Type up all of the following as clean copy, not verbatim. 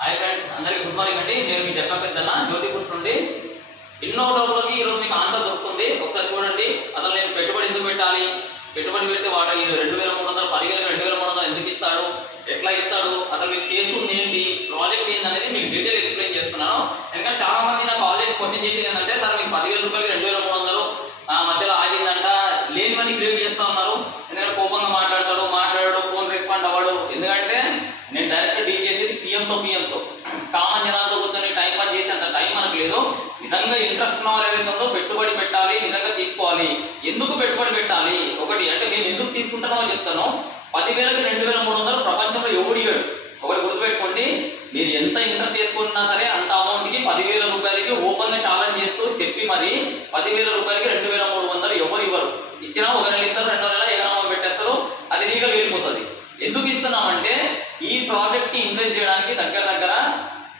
Hi friends, అందరికీ good morning అండి. నేను మీ జట్ల పెద్దన్న జ్యోతిపురుష్ నుండి. ఎన్నో డౌట్లకి ఈరోజు మీకు ఆన్సర్ దొరుకుతుంది. ఒకసారి చూడండి. అసలు నేను పెట్టుబడి ఎందుకు పెట్టాలి, పెట్టుబడి పెడితే వాడు 2300 10,000 2300 ఎందుకు ఇస్తాడు, ఎట్లా ఇస్తాడు, అసలు మీరు చేస్తుంది ఏంటి, ప్రాజెక్ట్ ఏంటి అనేది మీకు డీటెయిల్ ఎక్స్ప్లెయిన్ చేస్తున్నాను. ఎందుకంటే చాలా మంది నాకు కాల్ చేసి క్వశ్చన్ చేసేది ఏంటంటే, సార్ మీకు 10,000 రూపాయలు 2300 మధ్యలో ఆగిందంట, లేనివని క్రియేట్ చేస్తూ ఉన్నారు. ఎందుకంటే కోపంగా మాట్లాడాడు, ఫోన్ రెస్పాండ్ అవ్వడు. ఎందుకంటే నేను డైరెక్ట్ డీల్ చేసేది సీఎంతో పిఎంతో, కామన్ జనాలతో కూర్చొని టైం పాస్ చేసి అంత టైం మనకు లేదు. నిజంగా ఇంట్రెస్ట్ ఉన్న వాళ్ళు ఏదైతే ఉందో పెట్టుబడి పెట్టాలి, నిజంగా తీసుకోవాలి. ఎందుకు పెట్టుబడి పెట్టాలి, ఒకటి అంటే నేను ఎందుకు తీసుకుంటానో చెప్తాను. 10,000కి 2,300 ప్రపంచంలో ఎవడు ఇవ్వడు. ఒకటి గుర్తుపెట్టుకోండి, మీరు ఎంత ఇన్వెస్ట్ చేసుకున్నా సరే అంత అమౌంట్కి 10,000 రూపాయలకి ఓపెన్గా ఛాలెంజ్ చేస్తూ చెప్పి మరి 10,000 రూపాయలకి 2,300 ఎవరు ఇవ్వరు. ఇచ్చినా ఒక నెల ఇస్తారు, 2 నెలల ఎగరామని పెట్టేస్తారు, అది లీగల్ వెళ్ళిపోతుంది. ఎందుకు ఇస్తున్నామంటే ఈ ప్రాజెక్ట్కి ఇన్వెస్ట్ చేయడానికి దగ్గర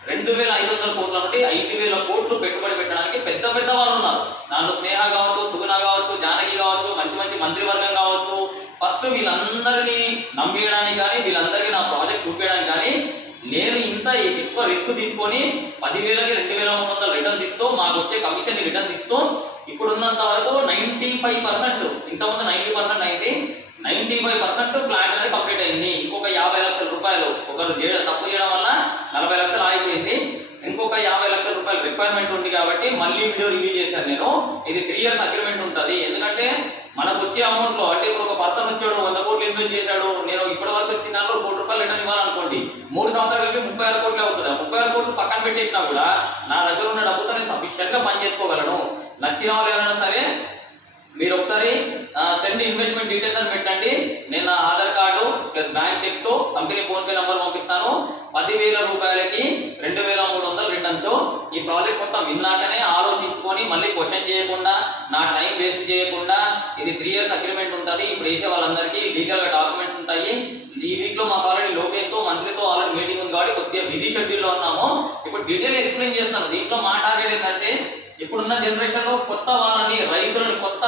2,500 కోట్ల నుండి 5,000 కోట్లు పెట్టుబడి పెట్టడానికి పెద్ద పెద్ద వాళ్ళు ఉన్నారు. దాంట్లో స్నేహ కావచ్చు, సుగుణ కావచ్చు, జానకి కావచ్చు, మంచి మంత్రివర్గం కావచ్చు. ఫస్ట్ వీళ్ళందరినీ నమ్మేయడానికి కానీ, వీళ్ళందరికీ నా ప్రాజెక్ట్ చూపించడానికి కానీ నేను ఇంత ఎక్కువ రిస్క్ తీసుకొని 10,000కి 2,300 రిటర్న్స్ ఇస్తూ, మాకు వచ్చే కమిషన్ రిటర్న్స్ ఇస్తూ ఇప్పుడున్నంత వరకు 95%, ఇంతకుముందు 90% అయింది, 95% ప్లాన్ అనేది కంప్లీట్ అయింది. ఇంకొక 50 లక్షల రూపాయలు ఒకరు తప్పు చేయడం వల్ల 40 లక్షలు ఆగిపోయింది. ఇంకొక 50 లక్షల రూపాయలు రిక్వైర్మెంట్ ఉంది కాబట్టి మళ్ళీ వీడియో రిలీజ్ చేశాను నేను. ఇది 3 years అగ్రిమెంట్ ఉంటుంది. ఎందుకంటే మనకు వచ్చే అమౌంట్లో, అంటే ఇప్పుడు ఒక పర్సన్ వచ్చాడు 100 కోట్లు ఇన్వెస్ట్ చేశాడు, నేను ఇప్పటి వరకు వచ్చిన దాంట్లో 1 కోటి రూపాయలు రిటర్న్ ఇవ్వాలనుకోండి, 3 సంవత్సరాలకి 36 కోట్లు అవుతుంది. 36 కోట్లు పక్కన పెట్టేసినా కూడా నా దగ్గర ఉన్న డబ్బుతో నేను సఫిషియెంట్గా పని చేసుకోగలను. నచ్చిన వాళ్ళు ఎవరైనా సరే మీరు ఒకసారి సెండ్ ఇన్వెస్ట్మెంట్ డీటెయిల్స్ అని పెట్టండి. నేను నా Aadhaar card plus bank checks, company PhonePe number పంపిస్తాను. 10,000 రూపాయలకి 2,300 రిటర్న్స్. ఈ ప్రాజెక్ట్ మొత్తం విన్నాకనే ఆలోచించుకొని మళ్ళీ క్వశ్చన్ చేయకుండా, నా టైం వేస్ట్ చేయకుండా, ఇది 3 years అగ్రిమెంట్ ఉంటుంది. ఇప్పుడు వేసే వాళ్ళందరికీ లీగల్గా డాక్యుమెంట్స్ ఉంటాయి. ఈ వీక్లో మాకు ఆల్రెడీ లోకేష్తో మంత్రితో ఆల్రెడీ మీటింగ్ ఉంది కాబట్టి కొద్దిగా బిజీ షెడ్యూల్లో ఉన్నాము. ఇప్పుడు డీటెయిల్ ఎక్స్ప్లెయిన్ చేస్తాను. దీంట్లో మా టార్గెట్ ఏంటంటే ఇప్పుడున్న జనరేషన్లో కొత్త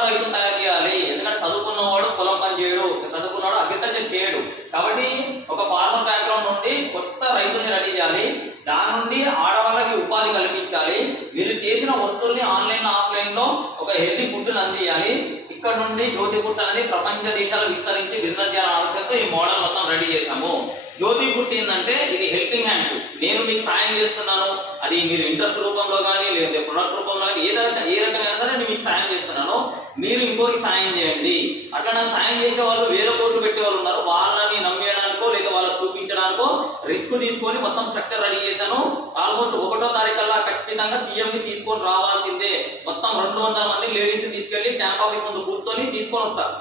రైతులను తయారు చేయాలి. ఎందుకంటే చదువుకున్నవాడు పొలం పని చేయడు, చదువుకున్నవాడు అగ్రికల్చర్ చేయడు. కాబట్టి ఒక ఫార్మర్ బ్యాక్గ్రౌండ్ నుండి కొత్త రైతుల్ని రెడీ చేయాలి. దాని నుండి ఆడవాళ్ళకి ఉపాధి కల్పించాలి. వీళ్ళు చేసిన వస్తువుల్ని ఆన్లైన్ ఆఫ్లైన్లో ఒక హెల్తీ ఫుడ్ని అందియాలి. ఇక్కడ నుండి జ్యోతి ఫుడ్స్ అనేది ప్రపంచ దేశాలు విస్తరించి బిజినెస్ చేయాలని ఆలోచనతో ఈ మోడల్ మొత్తం రెడీ చేశాము. జ్యోతి ఫుడ్స్ ఏంటంటే ఇది హెల్పింగ్ హ్యాండ్స్. నేను మీకు సాయం చేస్తున్నాను, అది మీరు ఇంట్రెస్ట్ రూపంలో కానీ లేదా ప్రొడక్ట్ రూపంలో కానీ ఏ రకంగా సరే నేను మీకు సాయం చేస్తున్నాను. మీరు ఇంకోరికి సాయం చేయండి. అట్లా నాకు సాయం చేసే వాళ్ళు 1,000 కోట్లు పెట్టే వాళ్ళు ఉన్నారు. వాళ్ళని నమ్మేయడానికో లేదా వాళ్ళకి చూపించడానికో రిస్క్ తీసుకొని మొత్తం స్ట్రక్చర్ రెడీ చేశాను. ఆల్మోస్ట్ 1వ తారీఖుల్లా ఖచ్చితంగా సీఎంని తీసుకొని రావాల్సిందే. మొత్తం 200 మంది లేడీస్ని తీసుకెళ్లి క్యాంప్ ఆఫీస్ ముందు కూర్చొని తీసుకొని వస్తారు.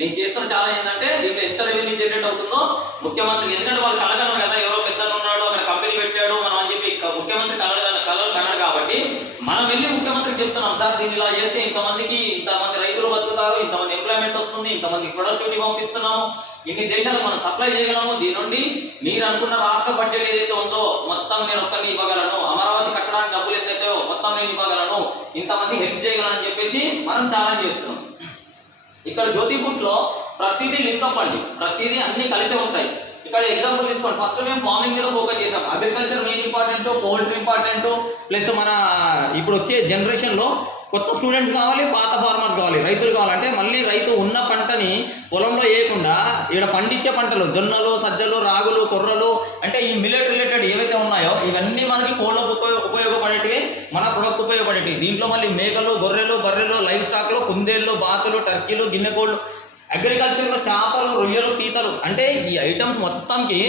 నేను చేస్తున్న చాలా ఏంటంటే దీంట్లో ఎంత రెవెన్యూ జనరేట్ అవుతుందో ముఖ్యమంత్రికి, ఎందుకంటే వాళ్ళు కలగడం కదా, ఎవరో పెద్దలు ఉన్నాడు అక్కడ కంపెనీ పెట్టాడు మనం అని చెప్పి ముఖ్యమంత్రి కలగడు కాబట్టి మనం వెళ్ళి ముఖ్యమంత్రికి చెప్తున్నాం, సార్ దీన్ని ఇలా చేస్తే ఇంతమంది రైతులు బతుకుతారు, ఇంతమంది ఎంప్లాయ్మెంట్ వస్తుంది, ఇంతమంది ప్రొడక్టివిటీ పంపిస్తున్నాము, ఇన్ని దేశాలకు మనం సప్లై చేయగలము. దీని నుండి మీరు అనుకున్న రాష్ట్ర బడ్జెట్ ఏదైతే ఉందో మొత్తం నేను ఒక్కరిని ఇవ్వగలను, అమరావతి కట్టడానికి డబ్బులు ఎంతైతే మొత్తం నేను ఇవ్వగలను, ఇంతమంది హెల్ప్ చేయగలను చెప్పేసి మనం ఛాలెంజ్ చేస్తున్నాం. ఇక్కడ జ్యోతి ఫుడ్స్ లో ప్రతిదీ లింకప్ అండి, ప్రతిదీ అన్ని కలిసి ఉంటాయి. ఇక్కడ ఎగ్జాంపుల్ తీసుకోండి. ఫస్ట్ మేము ఫార్మింగ్ మీద ఫోకస్ చేసాం. Agriculture main important, poultry important, plus మన ఇప్పుడు వచ్చే జనరేషన్లో కొత్త స్టూడెంట్స్ కావాలి, పాత ఫార్మర్స్ కావాలి, రైతులు కావాలంటే మళ్ళీ రైతు ఉన్న పంటని పొలంలో వేయకుండా ఇక్కడ పండించే పంటలు జొన్నలు, సజ్జలు, రాగులు, కొర్రలు, అంటే ఈ మిల్లెట్ రిలేటెడ్ ఏవైతే ఉన్నాయో ఇవన్నీ మనకి కోళ్ళకు ఉపయోగపడేటివి, మన ప్రొడక్ట్ ఉపయోగపడేటివి. దీంట్లో మళ్ళీ మేకలు, గొర్రెలు, బర్రెలు, లైవ్ స్టాక్లు, కుందేళ్ళు, బాతులు, టర్కీలు, గిన్నెకోళ్ళు, అగ్రికల్చర్లో చేపలు, రొయ్యలు, పీతలు, అంటే ఈ ఐటమ్స్ మొత్తంకి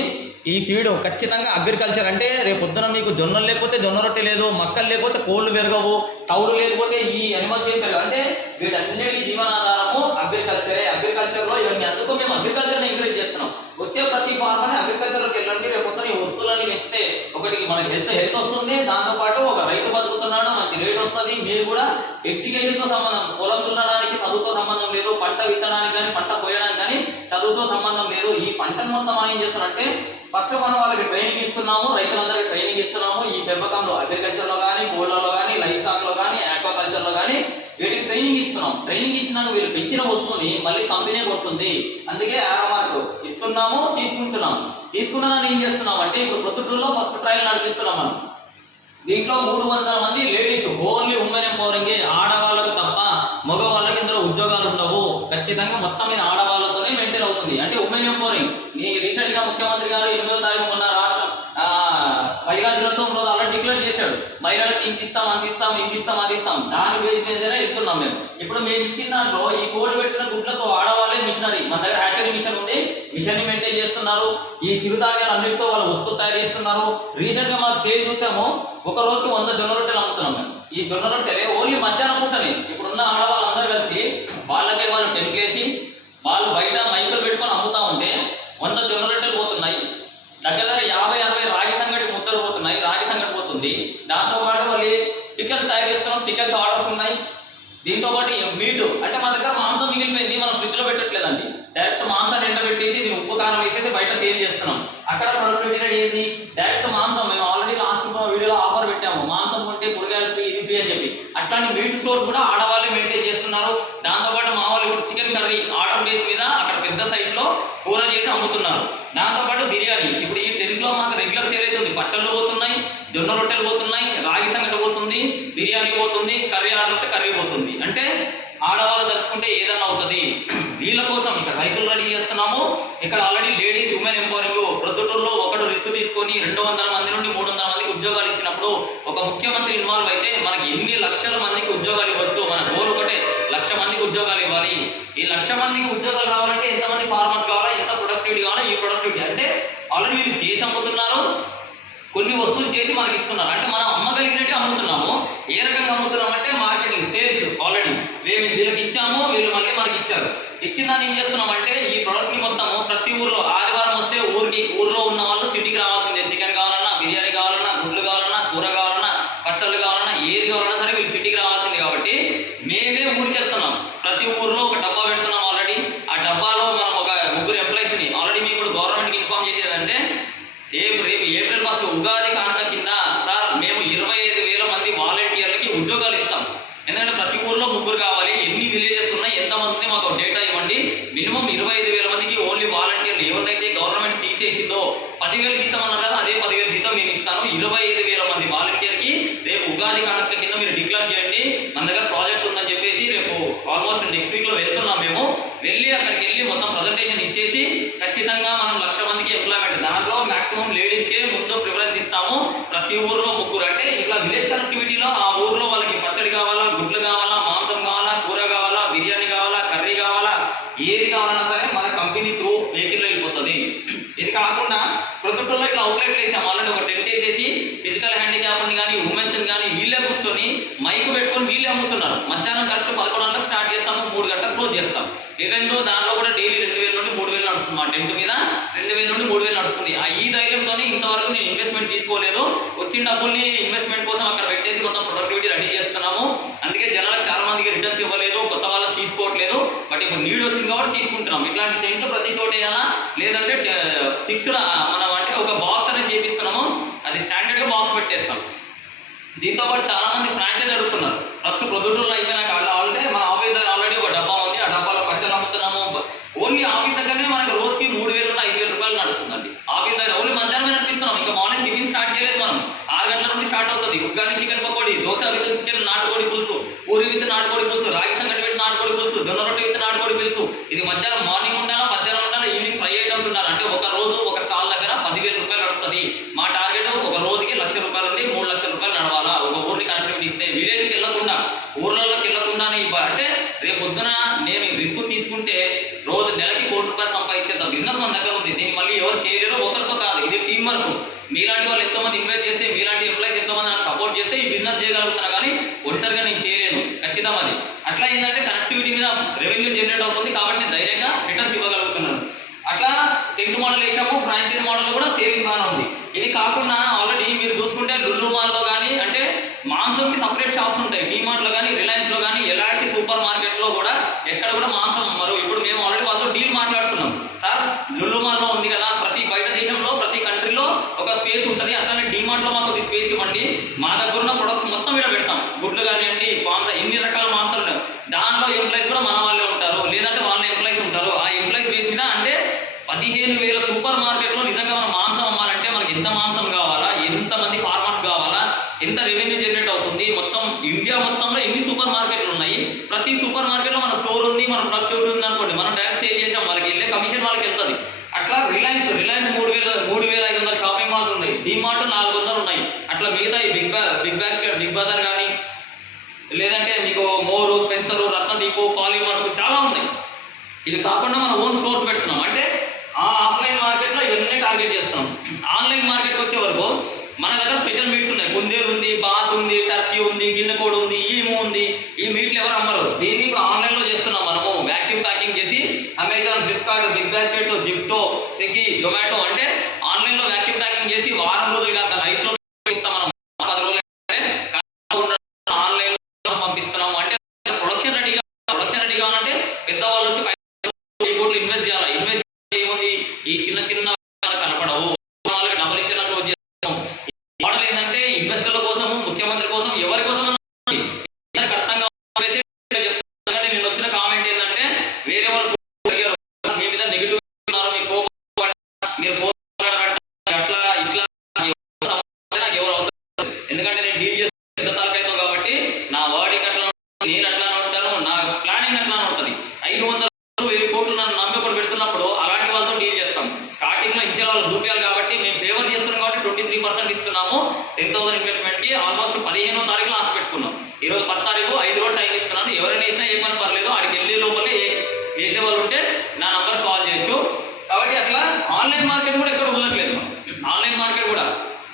ఈ ఫీడ్ ఖచ్చితంగా అగ్రికల్చర్. అంటే రేపొద్దున మీకు జొన్నలు లేకపోతే జొన్న రొట్టె లేదు, మక్కలు లేకపోతే కోళ్ళు పెరగవు, తౌడు లేకపోతే ఈ అనిమల్స్ ఏం పెరగవు. అంటే వీటన్నిటికీ జీవనాధారము అగ్రికల్చరే. అగ్రికల్చర్లో ఇవన్నీ, అందుకు మేము అగ్రికల్చర్ని ఎంకరేజ్ చేస్తున్నాం. వచ్చే ప్రతి ఫార్మర్ని అగ్రికల్చర్లోకి వెళ్ళండి. రేపొద్దున ఈ వస్తువులన్నీ పెంచితే ఒకటికి మనకి హెల్త్ వస్తుంది, దాంతోపాటు ఒక రైతు బతుకుతున్నాడు, మంచి రేట్ వస్తుంది. మీరు కూడా ఎడ్యుకేషన్తో సంబంధం, పొలం దున్నడానికి చదువుతో సంబంధం లేదు, పంట విత్తడానికి కానీ పంట కోయడానికి కానీ చదువుతో సంబంధం లేదు. ఈ పంటను మొత్తం మనం ఏం చేస్తున్నామంటే ఫస్ట్ మనం వాళ్ళకి ట్రైనింగ్ ఇస్తున్నాము, రైతులందరికీ ట్రైనింగ్ ఇస్తున్నాము. ఈ పెంపకంలో అగ్రికల్చర్లో కానీ, కోళ్ళలో కానీ, లైవ్ స్టాక్లో కానీ, ఆక్వాకల్చర్లో కానీ వీటికి ట్రైనింగ్ ఇస్తున్నాం. ఇస్తున్నాం. ట్రైనింగ్ ఇచ్చినాక వీళ్ళు పెంచిన వస్తువుని మళ్ళీ కంపెనీ కొడుతుంది. అందుకే యారో మార్క్ ఇస్తున్నాము, తీసుకుంటున్నాం. తీసుకున్నదాన్ని ఏం చేస్తున్నాం అంటే ఇప్పుడు ప్రొద్దుటూరులో ఫస్ట్ ట్రయల్ నడిపిస్తున్నాం మనం. దీంట్లో 300 మంది లేడీస్, ఓన్లీ ఉమెన్ ఎంపవరింగ్, ఆడవాళ్ళకు తప్ప మగవాళ్ళకి ఇందులో ఉద్యోగాలు ఉండవు. ఖచ్చితంగా మొత్తం మీద ఆడవాళ్ళతోనే మెయింటైన్ అవుతుంది. అంటే ఉమెన్ ఎంపవరింగ్ రీసెంట్ గా ముఖ్యమంత్రి గారు 8వ తారీఖు ఉన్న రాష్ట్రం మహిళా దినోత్సవం రోజు అలా డిక్లేర్ చేశాడు. మహిళలకు ఇంత ఇస్తాం, అంత ఇస్తాం, ఇది ఇస్తాం, అది ఇస్తాం. దాని బేస్ మీదనే ఇస్తున్నాం మేము. ఇప్పుడు మేము ఇచ్చిన దాంట్లో ఈ కోడి పెట్టిన గుడ్లతో ఆడవాళ్ళే మిషనరీ, మన దగ్గర హ్యాచరీ మిషన్ ఉంది, మిషన్ ని మెయింటైన్ చేస్తున్నారు. ఈ చిరుధాన్యాలు అన్నిటితో వాళ్ళు వస్తువు తయారు చేస్తున్నారు. రీసెంట్ గా మాకు సేల్ చూసాము, ఒక రోజుకి 100 జొన్న రొట్టెలు అమ్ముతున్నాం మేము. ఈ జొన్న రొట్టెలే ఓన్లీ మధ్యాహ్నం పూటని. ఇప్పుడున్న ఆడవాళ్ళందరూ కలిసి వాళ్ళకే వాళ్ళు టెంట్లేసి వాళ్ళు బయట మైకులు పెట్టుకొని అమ్ముతా ఉంటే 100 జొన్న రొట్టెలు పోతున్నాయి. దగ్గర 50-60 రాగి సంగటి ముద్దలు పోతున్నాయి, రాగి సంగటి పోతుంది. దాంతోపాటు వాళ్ళు పికెల్స్ తయారు చేస్తున్నాం, పికెల్స్ ఆర్డర్స్ ఉన్నాయి. దీంతో పాటు మీటు అంటే మా దగ్గర మాంసం మిగిలిపోయింది, మనం ఫ్రిడ్జ్ లో పెట్టట్లేదండి. డైరెక్ట్ మాంసాన్ని ఎండబెట్టేసి దీన్ని ఉప్పు కారం వేసేసి బయట సేల్ చేస్తున్నాం. అక్కడ ప్రొడక్టివిటీ రేట్ ఏంది? డైరెక్ట్ మాంసం. మేము ఆల్రెడీ లాస్ట్ వీడియోలో ఆఫర్ పెట్టాము, మాంసం కొంటే కూరగాయలు ఫ్రీ, ఇది ఫ్రీ అని చెప్పి. అట్లాంటి మీట్ స్టోర్స్ కూడా ఆడవాళ్ళే మెయింటైన్ చేస్తున్నారు. దాంతోపాటు మా వాళ్ళు ఇప్పుడు చికెన్ కర్రీ ఆర్డర్ బేస్ మీద అక్కడ పెద్ద సైట్ లో కూర చేసి అమ్ముతున్నారు. దాంతోపాటు బిర్యానీ ఇప్పుడు ఈ 10 లో మాకు రెగ్యులర్ సేల్ అవుతుంది. పచ్చళ్ళు పోతున్నాయి, జొన్న రొట్టెలు పోతున్నాయి, రాగి సంగటి పోతుంది, బిర్యానీ పోతుంది, కర్రీ ఆర్డర్ ఉంటే కర్రీ పోతుంది. అంటే ఆడవాళ్ళు తలుచుకుంటే ఏదన్నా అవుతుంది. వీళ్ళ కోసం ఇక్కడ రైతులు రెడీ చేస్తున్నాము. ఇక్కడ ఆల్రెడీ లేడీస్ ఉమెన్ ఎంపవరింగ్ ప్రొద్దుటూరులో ఒకడు రిస్క్ తీసుకొని 200 మంది నుండి 300 మందికి ఉద్యోగాలు ఇచ్చినప్పుడు ఒక ముఖ్యమంత్రి ఇన్వాల్వ్ అయితే మనకి ఎన్ని లక్షల మందికి ఉద్యోగాలు ఇవ్వచ్చు. మన గోల్ ఒకటే, 1,00,000 మందికి ఉద్యోగాలు ఇవ్వాలి. ఈ 1,00,000 మందికి ఉద్యోగాలు రావాలంటే ఎంతమంది ఫార్మర్ కావాలా, ఎంత ప్రొడక్టివిటీ కావాలా? ఈ ప్రొడక్టివిటీ అంటే ఆల్రెడీ వీళ్ళు చేసి అమ్ముతున్నారు, కొన్ని వస్తువులు చేసి మనకి ఇస్తున్నారు. అంటే మనం అమ్మగలిగినట్టు అమ్ముతున్నాము. ఏ రకంగా అమ్ముతున్నాం అంటే మార్కెటింగ్, సేల్స్. ఆల్రెడీ మేము వీళ్ళకి ఇచ్చాము, వీళ్ళు మళ్ళీ మనకి ఇచ్చారు. ఇచ్చిన దాన్ని ఏం చేస్తున్నామంటే ఈ ప్రొడక్ట్ ని మొత్తము ప్రతి ఊర్లో ఆదివారం వస్తే ఊర్లో ఉన్న వాళ్ళు సిటీకి రావాల్సిందే. చికెన్ కావాలన్నా, బిర్యానీ కావాలన్నా, గుడ్లు కావాలన్నా, కూర కావాలన్నా, పచ్చళ్ళు కావాలన్నా, ఏది కావాలన్నా సరే వీళ్ళు సిటీకి రావాల్సింది. కాబట్టి మేమే ఊరికి వెళ్తున్నాం. ప్రతి ఊర్లో ఒక డబ్బా పెడుతున్నాం ఆల్రెడీ. ఆ డబ్బాలో మనం ఒక 3 ఎంప్లాయీస్ ని ఆల్రెడీ మేము ఇప్పుడు గవర్నమెంట్కి ఇన్ఫార్మ్ చేసేదంటే రేపు ఏప్రిల్ 1 ఉగాది కానుక కింద సార్ మేము 25,000 మంది వాలంటీర్లకి ఉద్యోగాలు ఇస్తాం. ఎందుకంటే ప్రతి ఊర్లో 3 కావాలి. ఎన్ని విలేజెస్ ఉన్నాయి, ఎంతమంది ఉన్నాయి, మాకు డేటా ఇవ్వండి. మినిమం 25,000 మందికి ఓన్లీ వాలంటీర్లు. ఎవరినైతే గవర్నమెంట్ తీసేసిందో 10,000 జీతం అన్నారు కదా, అదే 10,000 జీతం నేను ఇస్తాను. 25,000 మంది వాలంటీర్కి రేపు ఉగాది కానుక కింద మీరు డిక్లేర్ చేయండి. మన దగ్గర ప్రాజెక్ట్ ఉందని చెప్పేసి రేపు ఆల్మోస్ట్ నెక్స్ట్ వీక్ లో వెళ్తున్నాం. మేము వెళ్ళి అక్కడికి వెళ్ళి మొత్తం ప్రజెంటేషన్ ఇచ్చేసి ఖచ్చితంగా మనం 1,00,000 మందికి ఎంప్లాయ్మెంట్, దాంట్లో మాక్సిమం లేడీస్కే ముందు ప్రిఫరెన్స్ ఇస్తాము. ప్రతి ఊర్లో 3 అంటే ఇట్లా విలేజ్ కనెక్టివిటీలో ఆ ఊర్లో వాళ్ళకి పచ్చడి కావాలా, గుడ్లు కావాలా, మాంసం కావాలా, కూర కావాలా, బిర్యానీ కావాలా, కర్రీ కావాలా, ఏది కావాలన్నా సరే మన కంపెనీ త్రూ వెహికల్లో వెళ్ళిపోతుంది. ఇది కాకుండా ప్రొద్దుటూరులో ఇట్లా అవుట్లెట్లు వేసాము. ఆల్రెడీ ఒక టెంట్ వేసేసి ఫిజికల్ హ్యాండిక్యాప్ని కానీ ఉమెన్స్ కానీ వీళ్ళే కూర్చొని మైకు పెట్టుకొని వీళ్ళే అమ్ముతున్నారు. మధ్యాహ్నం కరెక్ట్ 11 గంటలకు స్టార్ట్ చేస్తాము, 3 గంటలకు క్లోజ్ చేస్తాం. ఈవెంట్ దాంట్లో కూడా డైలీ 2,000 నుండి 3,000 నడుస్తుంది. మా టెంట్ మీద 2,000 నుండి 3,000 నడుస్తుంది. ఈ ధైర్యంతోనే ఇంతవరకు నేను ఇన్వెస్ట్మెంట్ తీసుకోలేదు. వచ్చిన డబ్బుల్ని ఇన్వెస్ట్మెంట్ కోసం అక్కడ పెట్టేసి మొత్తం ప్రొడక్టివిటీ రెడీ చేస్తున్నాము. అందుకే జనాలకు చాలా మందికి రిటర్న్స్ ఇవ్వలేదు, కొత్త వాళ్ళకి తీసుకోవట్లేదు. బట్ ఇప్పుడు నీడ్ వచ్చింది కాబట్టి తీసుకుంటున్నాం. ఇట్లాంటి టెంట్లు ప్రతి చోట వేయాలా, లేదంటే ఫిక్స్డ్ మనం అంటే ఒక బాక్స్ అనేది చేపిస్తున్నాము. అది స్టాండర్డ్ గా బాక్స్ పెట్టేస్తాం. దీంతో పాటు చాలా మంది ఫ్రాంచైజ్ అడుగుతున్నారు. ఫస్ట్ ప్రొద్దుటూరులో అయిపోయినాక ఆల్రెడీ మన ఆఫీస్ దగ్గర ఆల్రెడీ ఒక డబ్బా ఉంది. ఆ డబ్బాలో పచ్చళ్ళు అమ్ముతున్నాము. ఓన్లీ ఆఫీస్ దగ్గరనే మనకు రోజుకి 3,000 నుండి 5,000 రూపాయలు నడుస్తుందండి. ఆఫీస్ దగ్గర ఓన్లీ మధ్యాహ్నం నడిపిస్తున్నాం. ఇంకా మార్నింగ్ టిఫిన్ స్టార్ట్ చేయలేదు. మనం 6 గంటల నుండి స్టార్ట్ అవుతుంది. Uggani chicken pakodi, dosa with chicken నాటుకోడి పులుసు, పూరి విత్ నాటుకోడి పులుసు, రాగి సంగటి విత్ నాటుకోడి పులుసు, జొన్న రొట్టె విత్ నాటుకోడి పులుసు. ఇది మధ్యాహ్నం మార్నింగ్ ఉండాలా, మధ్యాహ్నం ఉండాలా, ఈవినింగ్ 5 ఐటమ్స్ ఉండాలి. అంటే ఒక రోజు ఒక స్టాల్ దగ్గర 10,000 రూపాయలు నడుస్తుంది. మా టార్గెట్ ఒక రోజుకి 1,00,000 రూపాయలు నుండి 3,00,000 రూపాయలు నడవాలా. ఒక ఊరిని కనెక్టివిటీ ఇస్తే విలేజ్కి వెళ్ళకుండా, ఊర్లలోకి వెళ్ళకుండానే అంటే రేపు పొద్దున నేను రిస్క్ తీసుకుంటే రోజు నెలకి 1 కోటి రూపాయలు సంపాదించేంత బిజినెస్ మన దగ్గర ఉంది. దీన్ని మళ్ళీ ఎవరు చేయలేరు, ఒకరితో కాదు. ఇది టీం వర్క్. మీలాంటి వాళ్ళు ఎంతోమంది ఇన్వెస్ట్ చేస్తే, మీలాంటి ఎంప్లాయీస్ ఎంతోమంది నాకు సపోర్ట్ చేస్తే ఈ బిజినెస్ చేయగలుగుతున్నా. కానీ ఒంటరిగా నేను చేయలేను ఖచ్చితంగా. అది అట్లా ఏంటంటే కనెక్టివిటీ మీద రెవెన్యూ జనరేట్ అవుతుంది కాబట్టి నేను ధైర్యంగా రిటర్న్స్ ఇవ్వగలుగుతున్నాను. అట్లా టెంట్ మోడల్ వేసాము. ఫ్రాంచైజీ మోడల్ కూడా సేవింగ్ బాగా ఉంది. ఇది కాకుండా ఆల్రెడీ మీరు చూసుకుంటే లుల్లు మాల్లో కానీ అంటే మాంసంకి సపరేట్ షాప్స్ ఉంటాయి. డీమార్ట్లో కానీ, రిలయన్స్లో కానీ, ఎలాంటి సూపర్ మార్కెట్లో కూడా ఎక్కడ కూడా మాంసం అమ్మరు. ఇప్పుడు మేము ఆల్రెడీ వాళ్ళతో డీల్ మాట్లాడుతున్నాం. సార్ లుల్లు మాల్లో ఉంది కదా, ప్రతి బయట దేశంలో ప్రతి కంట్రీలో ఒక స్పేస్ ఉంటుంది. అట్లనే డీమార్ట్లో మాకు ఒక స్పేస్ ఇవ్వండి. మా దగ్గర ఉన్న ప్రొడక్ట్స్ మొత్తం ఇక్కడ పెడతాం. గుడ్లు కానివ్వండి, మాంసం, ఎన్ని రకాల మాంసాలు దాంట్లో రెవెన్యూ జనరేట్ అవుతుంది. మొత్తం ఇండియా మొత్తంలో ఎన్ని సూపర్ మార్కెట్లు ఉన్నాయి, ప్రతి సూపర్ మార్కెట్లో మన స్టోర్ ఉంది, మన ప్రొడక్టివిటీ ఉంది అనుకోండి, మనం డైరెక్ట్ సేల్ చేసాం, వాళ్ళకి వెళ్ళే కమిషన్ వాళ్ళకి వెళ్తుంది. అట్లా రిలయన్స్ 3,500 షాపింగ్ మాల్స్ ఉన్నాయి, డిమార్ట్ 400 ఉన్నాయి. అట్లా మిగతా బిగ్ బజార్ కానీ లేదంటే మీకు మోరు, స్పెన్సర్, రత్నదీపు, పాలిమర్స్ చాలా ఉన్నాయి. ఇది కాకుండా మనం ఓన్ స్టోర్స్ పెడుతున్నాం. అంటే ఆ ఆఫ్లైన్ మార్కెట్లో ఇవన్నీ టార్గెట్ చేస్తున్నాం. ఆన్లైన్ మార్కెట్కి వచ్చే వరకు మన దగ్గర స్పెషల్ మీట్స్ ఉన్నాయి. కుందేలు ఉంది, బాత్ ఉంది, టర్కీ ఉంది, గిన్నెకోడి ఉంది, ఈము ఉంది. ఈ మీట్లు ఎవరు అమ్మరు. దీన్ని ఇప్పుడు ఆన్లైన్లో చేస్తున్నాం. మనము వ్యాక్యూమ్ ప్యాకింగ్ చేసి Amazon, Flipkart, big basket, Zepto, Swiggy, Zomato అంటే ఆన్లైన్లో వ్యాక్యూమ్ ప్యాకింగ్ చేసి వారం రోజులు కాక ఐస్లో ఇస్తాం. మనం 10 రోజులు ఆన్లైన్లో పంపిస్తున్నాము. అంటే ప్రొడక్షన్ రెడీ కావాలంటే పెద్దవాళ్ళు వచ్చి కోట్లు ఇన్వెస్ట్ చేయాలి. ఇన్వెస్ట్ ఏముంది, ఈ చిన్న కనపడవు, వాళ్ళకి డబ్బులు ఇచ్చినట్టు చేస్తాం. మోడల్ ఏంటంటే ఇన్వెస్టర్ల కోసము, ముఖ్యమంత్రి కోసం, ఎవరి కోసం అర్థం కావాలి. నేను వచ్చిన కామెంట్ ఏంటంటే వేరే వాళ్ళు మీ మీద నెగిటివ్ ఉన్నారు, మీ కోపం, మీరు ఫోన్ అట్లా ఇట్లా నాకు ఎవరు అవసరం. ఎందుకంటే నేను డీల్ చేసి పెద్ద తాలకైతాం కాబట్టి నా వర్డింగ్ అట్లా, నేను అట్లానే ఉంటాను, నా ప్లానింగ్ అట్లానే ఉంటుంది. 500-1000 కోట్లు నన్ను నమ్మి ఒకటి పెడుతున్నప్పుడు అలాంటి వాళ్ళతో డీల్ చేస్తాం. స్టార్టింగ్ లో ఇచ్చే వాళ్ళు చూపించాలి కాబట్టి మేము ఫేవర్ చేస్తున్నాం కాబట్టి 23% ఇస్తున్నాము. 10,000 ఇన్వెస్ట్మెంట్ కి ఆల్మోస్ట్ 15వ తారీఖులో ఆశ పెట్టుకున్నాం. ఈరోజు 10 తారీఖు, 5 రోజులు టైం ఇస్తున్నాను. ఎవరైనా వేసినా ఏమని పర్లేదు, ఆడికి వెళ్ళే లోపలే వేసే వాళ్ళు ఉంటే నా నంబర్ కాల్ చేయొచ్చు. కాబట్టి అట్లా ఆన్లైన్ మార్కెట్ కూడా ఎక్కడ ఉండట్లేదు. ఆన్లైన్ మార్కెట్ కూడా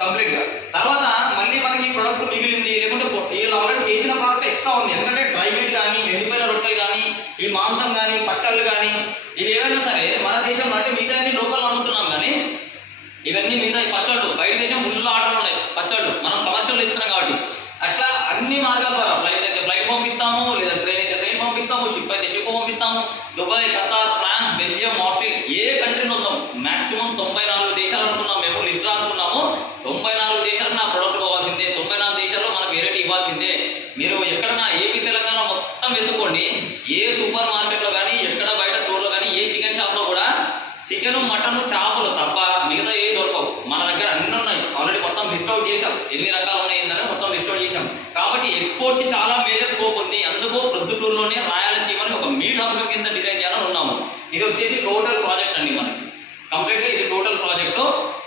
కంప్లీట్ గా. తర్వాత మళ్ళీ మనకి ప్రొడక్ట్ మిగిలింది, లేకుంటే వీళ్ళు ఆల్రెడీ చేసిన ప్రోడక్ట్ ఎక్స్ట్రా ఉంది. ఎందుకంటే డ్రై మీట్ కానీ, ఎండిపోయిన రొట్టెలు కానీ, ఈ మాంసం కానీ, పచ్చళ్ళు కానీ, ఇవి ఏవైనా సరే మన దేశంలో అంటే మిగతా లోకల్ అమ్ముతున్నాం కానీ ఇవన్నీ మిగతా పచ్చళ్ళు బయట దేశం ఫుల్ ఆర్డర్లు ఉన్నాయి. పచ్చళ్ళు మనం కమర్షియల్ ఇస్తున్నాం కాబట్టి అట్లా అన్ని మార్గాల ద్వారా ఫ్లైట్ అయితే ఫ్లైట్ పంపిస్తాము, లేదా ట్రైన్ అయితే ట్రైన్ పంపిస్తాము, షిప్ అయితే షిప్ పంపిస్తాము. Dubai, Qatar, France, Belgium, Australia ఏ కంట్రీలో ఉందాం మాక్సిమం 94 దేశాలు అనుకున్నాం. మేము లిస్ట్ రాసుకున్నాము. 94 దేశాలకు నా ప్రొడక్ట్ పోవాల్సిందే. 94 దేశాల్లో మనకు వెరైటీ ఇవ్వాల్సిందే. మీరు ఎక్కడన్నా ఏపీ, తెలంగాణ మొత్తం వెతుక్కోండి. ఏ సూపర్ మార్కెట్లో కానీ, ఎక్కడ బయట స్టోర్లో కానీ, ఏ చికెన్ షాప్లో కూడా చికెన్, మటన్, చేపలు తప్ప మిగతా ఏ దొరకవు. మన దగ్గర అన్నీ ఉన్నాయి. ఆల్రెడీ మొత్తం లిస్ట్ అవుట్ చేశాం. ఎన్ని రకాలు ఉన్నాయి ఏంటనే మొత్తం లిస్ట్ అవుట్ చేశాం. కాబట్టి ఎక్స్పోర్ట్కి చాలా మేజర్ స్కోప్ ఉంది. అందుకు ప్రొద్దుటూరులోనే రాయలసీమని ఒక మీట్ హబ్ కింద డిజైన్ చేయాలని ఉన్నాము. ఇది వచ్చేసి టోటల్ ప్రాజెక్ట్ అండి. మనకి కంప్లీట్గా ఇది టోటల్ ప్రాజెక్టు.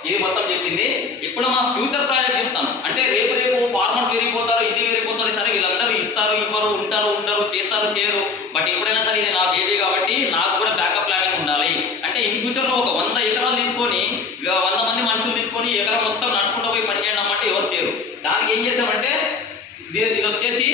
ఇది మొత్తం చెప్పింది. ఇప్పుడు మా ఫ్యూచర్ ప్రాజెక్ట్ చెప్తాను. అంటే రేపు ఫార్మర్స్ విరిగిపోతారు, ఇది విరిగిపోతుంది. సరే వీళ్ళందరూ ఇస్తారు, ఇవ్వరు, ఉంటారు, చేస్తారు, చేయరు. బట్ ఎప్పుడైనా సరే ఇది నా బేబీ కాబట్టి నాకు కూడా బ్యాకప్ ప్లానింగ్ ఉండాలి. అంటే ఇన్ ఫ్యూచర్లో ఒక 100 ఎకరాలు తీసుకొని 100 మంది మనుషులు తీసుకొని ఎకరం మొత్తం నడుచుకుంటూ పోయి పని చేయడం అంటే ఎవరు చేయరు. దానికి ఏం చేసామంటే ఇది వచ్చేసి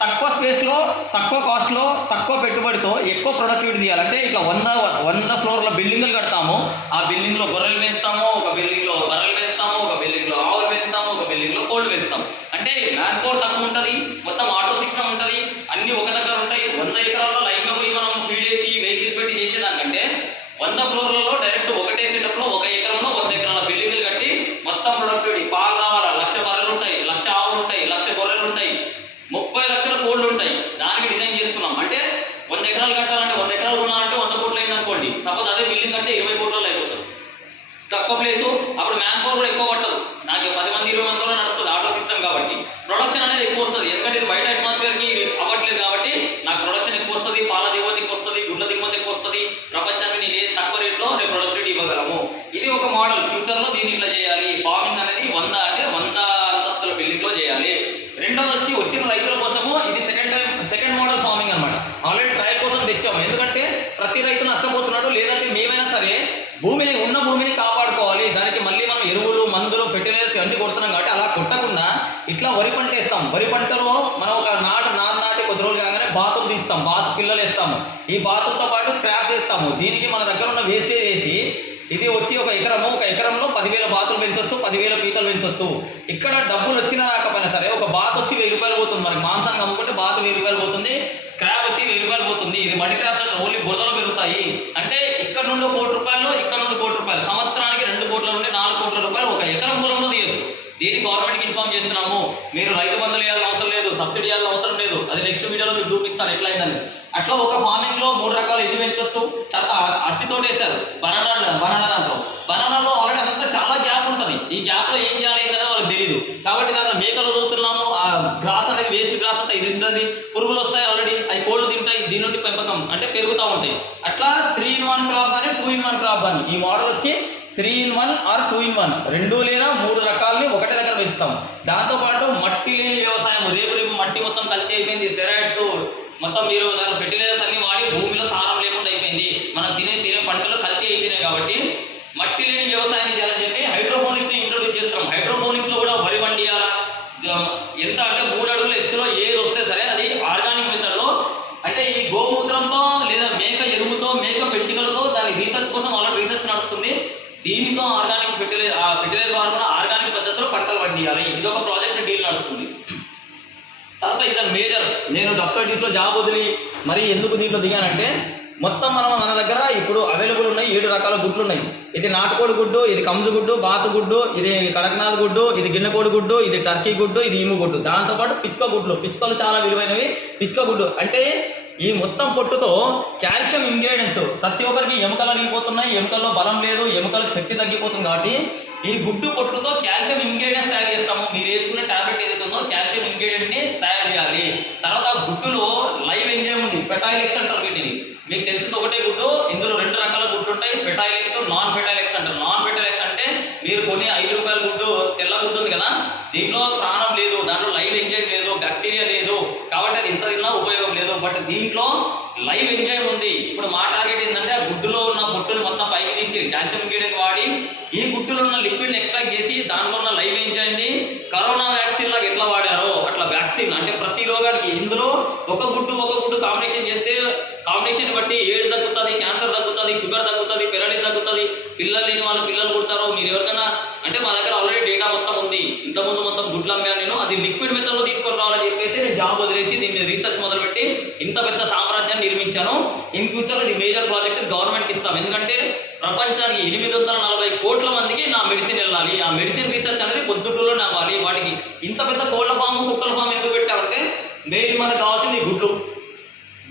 తక్కువ స్పేస్లో, తక్కువ కాస్ట్లో, తక్కువ పెట్టుబడితో ఎక్కువ ప్రొడక్టివిటీ తీయాలంటే ఇట్లా 100 ఫ్లోర్ల బిల్డింగ్లు కడతాము. ఆ బిల్డింగ్లో గొర్రెలు వేస్తాము, ఒక బిల్డింగ్లో బర్రెలు వేస్తాము, ఒక బిల్డింగ్లో ఆవులు వేస్తాము, ఒక బిల్డింగ్లో కోళ్ళు వేస్తాం. అంటే మ్యాన్ పవర్ తక్కువ ఉంటుంది, మొత్తం ఆటో సిస్టమ్ ఉంటుంది, అన్నీ ఒక దగ్గర ఉంటాయి. 100 ఎకరాల్లో లైన్లో పోయి మనం ఫీడ్ వేసి వెహికల్స్ పెట్టి చేసేదానికంటే 100 ఫ్లోర్లలో డైరెక్ట్ ఒకటే సెటప్లో 1 ఎకరంలో 100 ఎకరాల బిల్డింగ్లు కట్టి మొత్తం ప్రొడక్టివిటీ పాలు రావాలా, 1,00,000 బర్రెలు ఉంటాయి, 1,00,000 ఆవులు ఉంటాయి, 1,00,000 గొర్రెలు ఉంటాయి, 30 లక్షల కోళ్ళు ఉంటాయి. దానికి డిజైన్ చేసుకున్నాం. అంటే 100 ఎకరాలు కట్టాలంటే 100 ఎకరాలు కొనాలంటే 100 కోట్లు అయింది అనుకోండి. సపోజ్ అదే బిల్డింగ్ అంటే 20 కోట్లలో అయిపోతుంది. తక్కువ ప్లేసు, అప్పుడు మ్యాన్ పవర్ కూడా ఎక్కువ పట్టదు. నాకు 10 మంది 20 మందిలో నడుస్తుంది ఆటో సిస్టమ్ కాబట్టి. ప్రొడక్షన్ అనేది ఎక్కువ వస్తుంది. ఎందుకంటే ఇది బయట అట్మాస్ఫియర్కి అవ్వట్లేదు కాబట్టి నాకు ప్రొడక్షన్ ఎక్కువ వస్తుంది, పాల దిగుమతి ఎక్కువ వస్తుంది, గుడ్ల దిగుమతి ఎక్కువ వస్తుంది. ప్రపంచానికి నేను తక్కువ రేట్లో నేను ప్రొడక్టివిటీ ఇవ్వగలము. ఇది ఒక మోడల్. ఫ్యూచర్లో దీన్ని ఇట్లా చేయాలి. ఫార్మింగ్ అనేది 100 అంతస్తుల బిల్డింగ్లో చేయాలి. రెండోది వచ్చిన రైతుల కోసము ఇది సెకండ్ మోడల్ ఫార్మింగ్ అనమాట. ఆల్రెడీ ట్రయల్ కోసం తెచ్చాము. ఎందుకంటే ప్రతి రైతు నష్టపోతున్నాడు. లేదంటే మేమైనా సరే ఉన్న భూమిని కాపాడుకోవాలి. దానికి మళ్ళీ మనం ఎరువులు, మందులు, ఫెర్టిలైజర్స్ అన్నీ కొడుతున్నాం కాబట్టి అలా కొట్టకుండా ఇట్లా వరి పంట వేస్తాం. వరి పంటలో మనం ఒక నాటి కొద్ది రోజులు కాగానే బాతులు తీస్తాం, బాతు పిల్లలు వేస్తాము. ఈ బాతులతో పాటు క్రాప్ వేస్తాము. దీనికి మన దగ్గర ఉన్న వేస్టేజ్ వేసి ఇది వచ్చి ఒక ఎకరంలో 10,000 బాతులు పెంచొచ్చు, 10,000 పీతలు పెంచొచ్చు. ఇక్కడ డబ్బులు వచ్చినా రాకపోయినా సరే ఒక బాతు వచ్చి 1,000 రూపాయలు పోతుంది. మనకి మాంసాన్ని అమ్ముకుంటే బాతు 1,000 రూపాయలు పోతుంది, క్రాబ్ వచ్చి 1,000 రూపాయలు పోతుంది. ఇది మడి క్రాబ్స్ అంటే ఓన్లీ బురదలు పెరుగుతాయి. అంటే ఇక్కడ నుండి 1 కోటి రూపాయలు, ఇక్కడ నుండి 1 కోటి రూపాయలు, సంవత్సరానికి 2 కోట్ల నుండి 4 కోట్ల రూపాయలు ఒక ఎకరం పొలంలో తీయచ్చు. దీన్ని గవర్నమెంట్కి ఇన్ఫార్మ్ చేస్తున్నాము. మీరు రైతు బంధులు వేయాల్సిన అవసరం లేదు, సబ్సిడీ వేయాల్సిన అవసరం లేదు. అది నెక్స్ట్ వీడియోలో మీకు చూపిస్తాను ఎట్లా అయిందని. అట్లా ఒక ఫార్మింగ్లో 3 రకాల ఇది పెంచవచ్చు. తర్వాత అట్టితోటి వేశారు బనానా దాంట్లో. బనానాలో ఆల్రెడీ అంతా చాలా గ్యాప్ ఉంటుంది. ఈ గ్యాప్లో ఏం చేయాలి అనేది వాళ్ళకి తెలియదు. కాబట్టి దాంట్లో మేకలు ఈ మోడల్ వచ్చి 3-in-1 ఆర్ 2-in-1 2 లేదా 3 రకాలని ఒకటే దగ్గర వేస్తాం. దాంతోపాటు మట్టి లేని వ్యవసాయం, రేపు మట్టి మొత్తం కల్తీ అయిపోయింది, స్టెరాయిడ్స్ మొత్తం మీరు దాని ఫెర్టిలైజర్స్ అన్ని వాడి భూమిలో సారం లేకుండా అయిపోయింది, మనం తినే పంటలు కల్తీ అయిపోయినాయి. కాబట్టి మట్టి లేని వ్యవసాయాన్ని చేయాలని చెప్పి హైడ్రోపోనిక్స్ని ఇంట్రొడ్యూస్ చేస్తాం. హైడ్రోపోనిక్స్లో కూడా వరి వండియాలా, ఎంత అంటే 3 అడుగుల ఎత్తులో ఏది వస్తే సరే అది ఆర్గానిక్ మెథడ్లో, అంటే ఈ గోమూత్రంతో లేదా మేక ఎరువుతో మేక పెంటికలతో దాని రీసెర్చ్ కోసం ఆల్రెడీ రీసెర్చ్ నడుస్తుంది. దీనితో ఆర్గానిక్ ఫెర్టిలైజర్ ద్వారా కూడా ఆర్గానిక్ పద్ధతిలో పంటలు పండియాలి. ఇదొక ప్రాజెక్ట్ డీల్ నడుస్తుంది. తర్వాత ఇది మేజర్, నేను డాక్టర్ జాబ్ వదిలి మరి ఎందుకు దీంట్లో దిగానంటే మొత్తం మన దగ్గర ఇప్పుడు అవైలబుల్ ఉన్నాయి 7 రకాల గుడ్లు ఉన్నాయి. ఇది నాటుకోడి గుడ్డు, ఇది కంజు గుడ్డు, బాతు గుడ్డు, ఇది కడక్నాథ్ గుడ్డు, ఇది గిన్నెకోడి గుడ్డు, ఇది టర్కీ గుడ్డు, ఇది ఈము గుడ్డు. దాంతోపాటు పిచ్చుక గుడ్లు, పిచ్చుకలు చాలా విలువైనవి. పిచ్చుక గుడ్డు అంటే ఈ మొత్తం పొట్టుతో కాల్షియం ఇంగ్రీడియంట్స్, ప్రతి ఒక్కరికి ఎముకలు అరిగిపోతున్నాయి, ఎముకల్లో బలం లేదు, ఎముకలకు శక్తి తగ్గిపోతుంది. కాబట్టి ఈ గుడ్డు పొట్టుతో కాల్షియం ఇంగ్రీడియంట్స్ తయారు చేస్తాము. మీరు వేసుకునే టాబ్లెట్ ఏదైతే ఉందో కాల్షియం ఇంగ్రీడియంట్ని తయారు చేయాలి. తర్వాత గుడ్డులో లైవ్ ఎంజైమ్ ఉంది, ఫెటైల్ ఎగ్స్ అంటారు వీటిని. మీకు తెలిసింది ఒకటే గుడ్డు, ఇందులో 2 రకాల గుడ్డు ఉంటాయి, fertile eggs, non fertile eggs అంటారు. నాన్ ఫెటైల్ ఎగ్స్ అంటే మీరు కొనే 5 రూపాయల గుడ్డు, తెల్ల గుడ్డు ఉంది కదా, దీంట్లో ప్రాణం లేదు, దాంట్లో లైవ్ ఎంజైమ్ లేదు, బ్యాక్టీరియా లేదు, కాబట్టి అది ఎంత తిన్నా ఉపయోగం లేదు. బట్ దీంట్లో లైవ్ ఎంజైమ్ ఉంది. ఇప్పుడు మా టార్గెట్ ఏంటంటే ఆ గుడ్డులో ఉన్న పొట్టుని మొత్తం పైకి తీసి కాల్షియం ఇంగ్రీడియంట్ వాడి ఈ గుడ్డులో ఉన్న లిక్విడ్ని ఎక్స్ట్రాక్ట్ చేసి దాంట్లో ఉన్న లైవ్ ఎంజైమ్ని కరోనా వ్యాక్సిన్ లాగా ఎట్లా వాడారో అట్లా వ్యాక్సిన్, అంటే ప్రతి రోగానికి ఇందులో ఒక గుడ్డు కాంబినేషన్ చేస్తే కాంబినేషన్ బట్టి ఏడు తగ్గుతుంది, క్యాన్సర్ తగ్గుతుంది, షుగర్ తగ్గుతుంది, పెరాలిస్ తగ్గుతుంది, పిల్లలు లేని వాళ్ళు పిల్లలు పుడతారు. మీరు ఎవరికైనా అంటే మా దగ్గర ఆల్రెడీ డేటా మొత్తం ఉంది. ఇంతకుముందు మొత్తం గుడ్లు అమ్మాను నేను, అది లిక్విడ్ మెథడ్లో తీసుకొని రావాలని చెప్పేసి నేను జాబ్ వదిలేసి దీని మీద రీసెర్చ్ మొదలుపెట్టి ఇంత పెద్ద సామ్రాజ్యాన్ని నిర్మించాను. ఇన్ ఫ్యూచర్లో ఇది మేజర్ ప్రాజెక్ట్ గవర్నమెంట్కి ఇస్తాం. ఎందుకంటే ప్రపంచానికి 840 కోట్ల మందికి నా మెడిసిన్ వెళ్ళాలి. ఆ మెడిసిన్ రీసెర్చ్ అనేది పొద్దుటూరులోనే అవ్వాలి. వాటికి ఇంత పెద్ద కోళ్ల ఫామ్, కుక్కల ఫామ్ ఎందుకు పెట్టామంటే మెయిన్ మనకు కావాల్సింది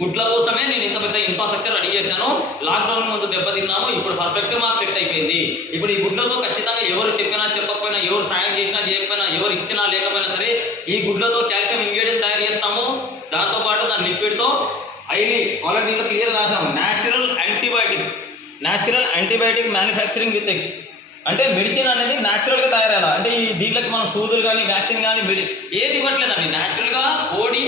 గుడ్ల కోసమే నేను ఇంత పెద్ద ఇన్ఫ్రాస్ట్రక్చర్ రెడీ చేశాను. లాక్డౌన్ ముందు దెబ్బతిన్నాము, ఇప్పుడు పర్ఫెక్ట్ మాకు సెట్ అయిపోయింది. ఇప్పుడు ఈ గుడ్లతో ఖచ్చితంగా ఎవరు చెప్పినా చెప్పకపోయినా, ఎవరు సాయం చేసినా చేయకపోయినా, ఎవరు ఇచ్చినా లేకపోయినా సరే ఈ గుడ్లతో కాల్షియం ఇంగ్రీడియంట్ తయారు చేస్తాము. దాంతోపాటు దాని లిక్విడ్తో ఆల్రెడీ దీంట్లో క్లియర్ రాసాము, natural antibiotic manufacturing with eggs. అంటే మెడిసిన్ అనేది న్యాచురల్గా తయారయ్యాలి. అంటే ఈ దీంట్లోకి మనం సూదులు కానీ వ్యాక్సిన్ కానీ ఏది ఇవ్వట్లేదండి. న్యాచురల్గా కోడి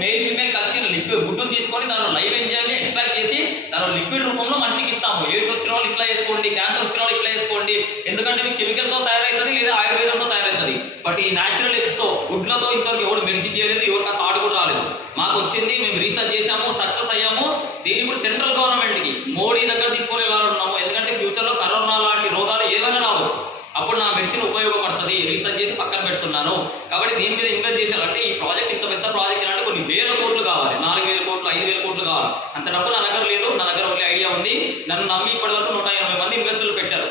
మేల్ ఫీమేల్ కలిసి లిక్విడ్ గుడ్డును తీసుకొని దానిలో లైవ్ ఎంజైమ్ని ఎక్స్ట్రాక్ట్ చేసి దానిలో లిక్విడ్ రూపంలో మనిషికి ఇస్తాము. ఎయిడ్స్ వచ్చిన వాళ్ళు ఇట్లా వేసుకోండి, క్యాన్సర్ వచ్చిన వాళ్ళు ఇట్లా వేసుకోండి, ఎందుకంటే మీకు కెమికల్తో తయారవుతుంది లేదా ఆయుర్వేదంతో తయారవుతుంది. బట్ ఈ న్యాచురల్ ఎగ్స్తో గుడ్లతో ఇంతవరకు ఎవరు మెడిసిన్ చేయలేదు, ఎవరికి ఆ థాట్ కూడా రాలేదు. మాకు వచ్చింది, మేము రీసెర్చ్ చేసాము, సక్సెస్ అయ్యాము. దీన్ని ఇప్పుడు సెంట్రల్ గవర్నమెంట్కి మోడీ దగ్గర తీసుకొని వెళ్ళాలన్నాము. ఎందుకంటే ఫ్యూచర్లో కరోనా లాంటి రోగాలు ఏమైనా రావచ్చు, అప్పుడు నా మెడిసిన్ ఉపయోగపడుతుంది. రీసెర్చ్ చేసి పక్కన పెడుతున్నాను. కాబట్టి దీని మీద ఇన్వెస్ట్ చేశారంటే ఈ ప్రాజెక్ట్ ఇంత పెద్ద ప్రాజెక్ట్ అంటే కొన్ని 1000 కోట్లు కావాలి, 4000 కోట్లు, 5000 కోట్లు కావాలి. అంత డబ్బు నా దగ్గర లేదు. నా దగ్గర ఒక ఐడియా ఉంది. నన్ను నమ్మి ఇప్పటివరకు 180 మంది ఇన్వెస్టర్లు పెట్టారు,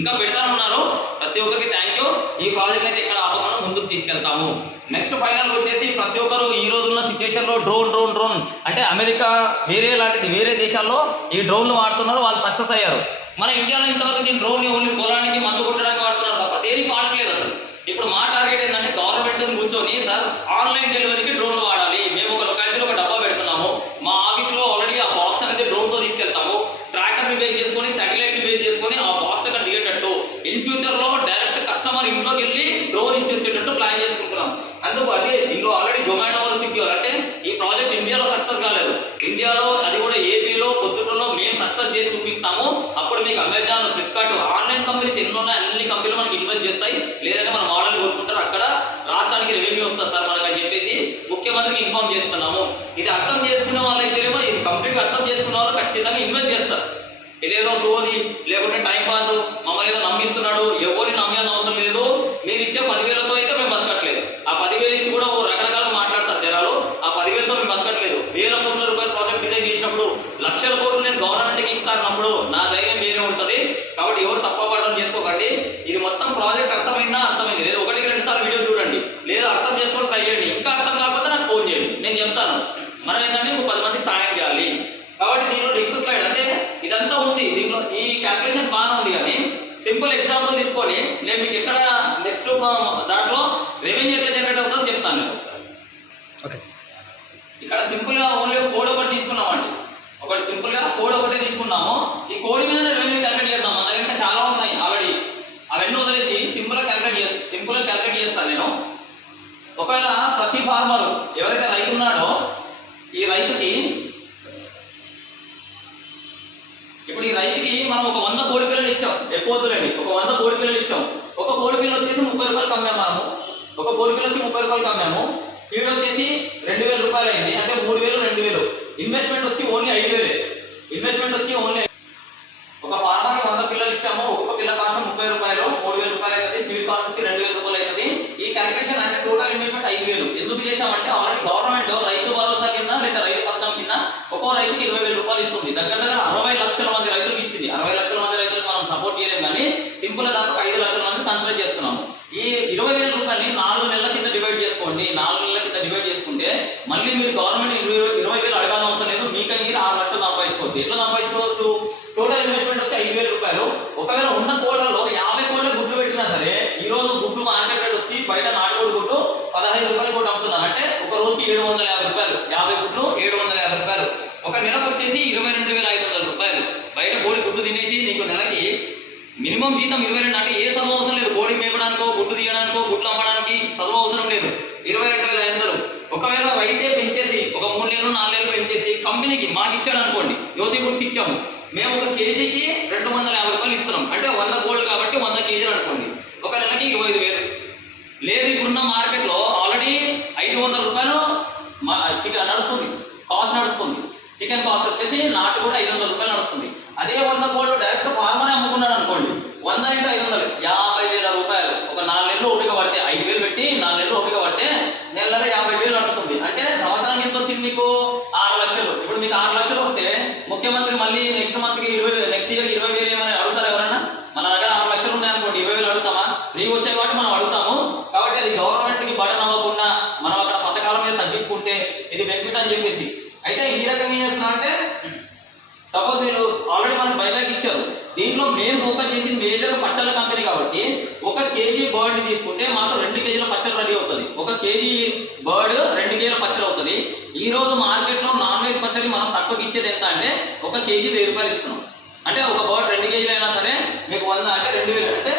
ఇంకా పెడతానున్నారు. ప్రతి ఒక్కరికి థ్యాంక్ యూ. ఈ ప్రాజెక్ట్ అయితే ఎక్కడ ఆపకుండా ముందుకు తీసుకెళ్తాము. నెక్స్ట్ ఫైనల్ వచ్చేసి ప్రతి ఒక్కరు ఈ రోజున్న సిచ్యువేషన్లో డ్రోన్ అంటే అమెరికా వేరే దేశాల్లో ఈ డ్రోన్లు వాడుతున్నారు, వాళ్ళు సక్సెస్ అయ్యారు. మన ఇండియాలో ఇంతవరకు దీని డ్రోన్ ఓన్లీ పొలానికి మందు కొట్టడానికి వాడుతున్నారు తప్ప దేనికి వాడట్లేదు అసలు. ఇప్పుడు మా టార్గెట్ ఏంటంటే గవర్నమెంట్ కూర్చొని సార్ ఆన్లైన్ డెలివరీకి డ్రోన్లు వాడాలి. మేము ఒక లొకాలిటీలో ఒక డబ్బా పెడుతున్నాము. మా ఆఫీస్లో ఆల్రెడీ ఆ బాక్స్ అనేది డ్రోన్తో తీసుకెళ్తాము. ట్రాకర్ని బేస్ చేసుకొని, శాటిలైట్ని బేస్ చేసుకొని ఆ బాక్స్ అక్కడ దిగేటట్టు, ఇన్ ఫ్యూచర్లో డైరెక్ట్ కస్టమర్ ఇంట్లోకి వెళ్ళి డ్రోన్ ఇచ్చి వచ్చేటట్టు ప్లాన్ చేసుకుంటున్నాం. అందుకు అంటే దీనిలో ఆల్రెడీ జొమాటో వాళ్ళు, స్విగ్గీ అంటే ఈ ప్రాజెక్ట్ ఇండియాలో సక్సెస్ కాలేదు. ఇండియాలో అది కూడా ఏపీలో పొద్దుటూరులో మేము సక్సెస్ చేసి చూపిస్తాము. అప్పుడు మీకు అమెజాన్, ఫ్లిప్కార్ట్ ఆన్లైన్ కంపెనీస్ ఎన్ని ఉన్నాయి అన్ని కంపెనీలు మనకి ఇన్వెస్ట్ చేస్తాయి. లేదంటే మన మోడల్ కోరుకుంటారు, అక్కడ రాష్ట్రానికి రెవెన్యూ వస్తుంది సార్ మనకు అని చెప్పేసి ముఖ్యమంత్రికి ఇన్ఫార్మ్ చేస్తున్నాము. ఇది అర్థం చేసుకునే వాళ్ళు అయితేనేమో, ఇది కంప్లీట్గా అర్థం చేసుకునే వాళ్ళు ఖచ్చితంగా ఇన్వెస్ట్ చేస్తారు. ఇదేదో సోది లేకుంటే టైం పాస్ మమ్మల్ని ఏదో నమ్మిస్తున్నాడు, ఎవరిని నమ్మాల్సిన అవసరం లేదు. మీరు ఇచ్చే 10,000తో అయితే మేము బతకట్లేదు. ఆ 10,000 ఇచ్చి కూడా రకరకాలుగా మాట్లాడతారు జనాలు. ఆ 10,000తో మేము బతకట్లేదు. 1000 కోట్ల రూపాయల ప్రాజెక్ట్ డిజైన్ చేసినప్పుడు 1,00,000 కోట్లు నేను గవర్నమెంట్కి ఇస్తానప్పుడు నా ధైర్యం వేరే ఉంటుంది. కాబట్టి ఎవరు తప్ప అర్థం చేసుకోకండి. ఇది మొత్తం ప్రాజెక్ట్ అర్థమైంది లేదు, 1-2 సార్లు వీడియో చూడండి, లేదా అర్థం చేసుకొని ట్రై చేయండి. ఇంకా అర్థం కాకపోతే నాకు ఫోన్ చేయండి, నేను చెప్తాను. మనం ఏంటంటే ఇంకో 10 మందికి సాయం చేయాలి. కాబట్టి దీనిలో నెక్స్ట్ స్లైడ్ అంటే ఇదంతా ఉంది. దీంట్లో ఈ క్యాల్కులేషన్ బాగానే ఉంది, కానీ సింపుల్ ఎగ్జాంపుల్ తీసుకొని నేను మీకు ఎక్కడ నెక్స్ట్ దాంట్లో రెవెన్యూ ఎట్లా జనరేట్ అవుతుందో చెప్తాను నేను ఒకసారి. Okay sir. ఇక్కడ సింపుల్గా ఓన్లీ కోడ్ ఒకటి తీసుకున్నామండి. సింపుల్గా కోడ్ ఒకటే తీసుకున్నాము. ఈ కోడి మీద రెవెన్యూ క్యాలిక్యులేట్ చేద్దాం. మన దగ్గర చాలా ఉన్నాయి ఆల్రెడీ. అవన్నీ వదిలేసి సింపుల్గా క్యాలిక్యులేట్ చేస్తాను నేను. ఒకవేళ ప్రతి ఫార్మర్ ఎవరైతే రైతు ఉన్నాడో ఈ రైతుకి ఇప్పుడు ఈ రైతుకి మనం ఒక 100 కోడి పిల్లలు ఇచ్చాం. ఎక్కువ వద్దులేండి, ఒక 100 కోడి పిల్లలు ఇచ్చాం. ఒక కోడి పిల్ల వచ్చేసి 30 రూపాయలు అమ్మాము. మనము ఒక కోడి పిల్ల వచ్చి 30 రూపాయలు అమ్మాము. ఫీడ్ వచ్చేసి 2000 రూపాయలు అయింది. అంటే 3000 2000. ఇన్వెస్ట్మెంట్ వచ్చి ఓన్లీ 5000. ఇన్వెస్ట్మెంట్ వచ్చి ఓన్లీ ఒక ఫార్మర్కి 100 పిల్లలు ఇచ్చాము. ఒక్కొక్క పిల్ల కాస్ట్ 30 రూపాయలు, 3000 రూపాయలు అవుతుంది. ఫీడ్ కాస్ట్ వచ్చి 2000 రూపాయలు అవుతుంది. ఈ క్యాలిక్యులేషన్ అంటే టోటల్ ఇన్వెస్ట్మెంట్ 5000. ఎందుకు చేశామంటే ఆల్రెడీ గవర్నమెంట్ రైతు భరోసా కింద లేదా రైతు పథకం కింద ఒక్కో రైతుకి 20000 రూపాయలు ఇస్తుంది. దగ్గర 60 లక్షల మంది రైతులకు ఇచ్చింది. 60 లక్షల మంది రైతులకు మనం సపోర్ట్ చేయలేము, కానీ సింపుల్ దాకా 5 లక్షల మంది కన్సిడర్ చేస్తున్నాము. ఈ 20000 రూపాయలని 4 నెలల కింద డివైడ్ చేసుకోండి. 4 నెలల కింద డివైడ్ చేసుకుంటే మళ్ళీ మీరు గవర్నమెంట్ 20,000 అడగాల్సిన అవసరం లేదు. మీకై మీరు 6 లక్షలు సంపాదించుకోవచ్చు. ఎట్లా సంపాదించుకోవచ్చు? టోటల్ ఇన్వెస్ట్మెంట్ వచ్చి 5000 రూపాయలు. ఒకవేళ ఉన్న కోళ్ళలో 50 కోళ్ళ గుడ్లు పెట్టినా సరే ఈ రోజు గుడ్డు మార్కెట్ రేట్ వచ్చి బయట నాటుకోడి గుడ్డు 15 రూపాయలు కూడా అమ్ముతున్నారు. అంటే ఒక రోజుకి 750 రూపాయలు. 50 గుడ్లు 750 రూపాయలు. ఒక నెలకు వచ్చేసి 22,500 రూపాయలు. బయట కోడి గుడ్డు తినేసి నీకు నెలకి మినిమం జీతం 22. అంటే ఏ చదువు అవసరం లేదు. కోడి మేపడానికో గుడ్డు తీయడానికో గుడ్లు అమ్మడానికి చదువు అవసరం లేదు. 22,500. ఒకవేళ రైతే పెంచేసి ఒక 3 నెలలు 4 నెలలు పెంచేసి కంపెనీకి మాకు ఇచ్చాడు అనుకోండి, జ్యోతి గుడ్స్కి ఇచ్చాము, మేము ఒక కేజీకి 250 రూపాయలు ఇస్తున్నాం. అంటే 100 కోళ్ళు కాబట్టి 100 కేజీలు అనుకోండి, ఒక నెలకి 25,000. లేదు ఇప్పుడున్న మార్కెట్లో ఆల్రెడీ 500 రూపాయలు చికెన్ నడుస్తుంది, కాస్ట్ నడుస్తుంది. చికెన్ కాస్ట్ వచ్చేసి నాటు కూడా 500 రూపాయలు నడుస్తుంది. అదే 100 కోళ్ళు డైరెక్ట్ ఫార్మరే అమ్ముకున్నాడు అనుకోండి, 100 × 500 50,000 రూపాయలు. ఒక 4 నెలలు ఓపిక పడితే 5,000 పెట్టి 4 నెలలు ఓపిక పడితే నెల 50,000 నడుస్తుంది. అంటే సంవత్సరానికి ఎంత వచ్చింది మీకు? 6 లక్షలు. ఇప్పుడు మీకు 6 లక్షలు వస్తే ముఖ్యమంత్రి మళ్ళీ నెక్స్ట్ మంత్కి 20,000, నెక్స్ట్ ఇయర్ 20,000 ఏమని అడుగుతారు ఎవరైనా? మన దగ్గర 6 లక్షలు ఉన్నాయనుకోండి, 20,000 అడుగుతామా? ఫ్రీ వచ్చాయి కాబట్టి మనం అడుగుతాము. కాబట్టి అది గవర్నమెంట్కి బటన్ అవ్వకుండా మనం అక్కడ పథకాల మీద తగ్గించుకుంటే ఇది బెనిఫిట్ అని చెప్పేసి. అయితే ఈ రకంగా ఏం చేస్తున్నా అంటే సపోజ్ మీరు ఆల్రెడీ మనకు బైబ్యాక్ ఇచ్చారు. దీంట్లో మేము ఫోకస్ చేసి మేజర్ పచ్చళ్ళ కంపెనీ కాబట్టి 1 కేజీ బర్డ్ని తీసుకుంటే మాకు 2 కేజీల పచ్చళ్ళు రెడీ అవుతుంది. 1 కేజీ బర్డ్ 2 కేజీల పచ్చడి అవుతుంది. ఈ రోజు మార్కెట్లో నాన్ వెజ్ పచ్చడి మనం తక్కువకి ఇచ్చేది ఎంత అంటే 1 కేజీ 1000 రూపాయలు ఇస్తున్నాం. అంటే ఒక బర్డ్ 2 కేజీలు అయినా సరే మీకు 100 అంటే 2000. అంటే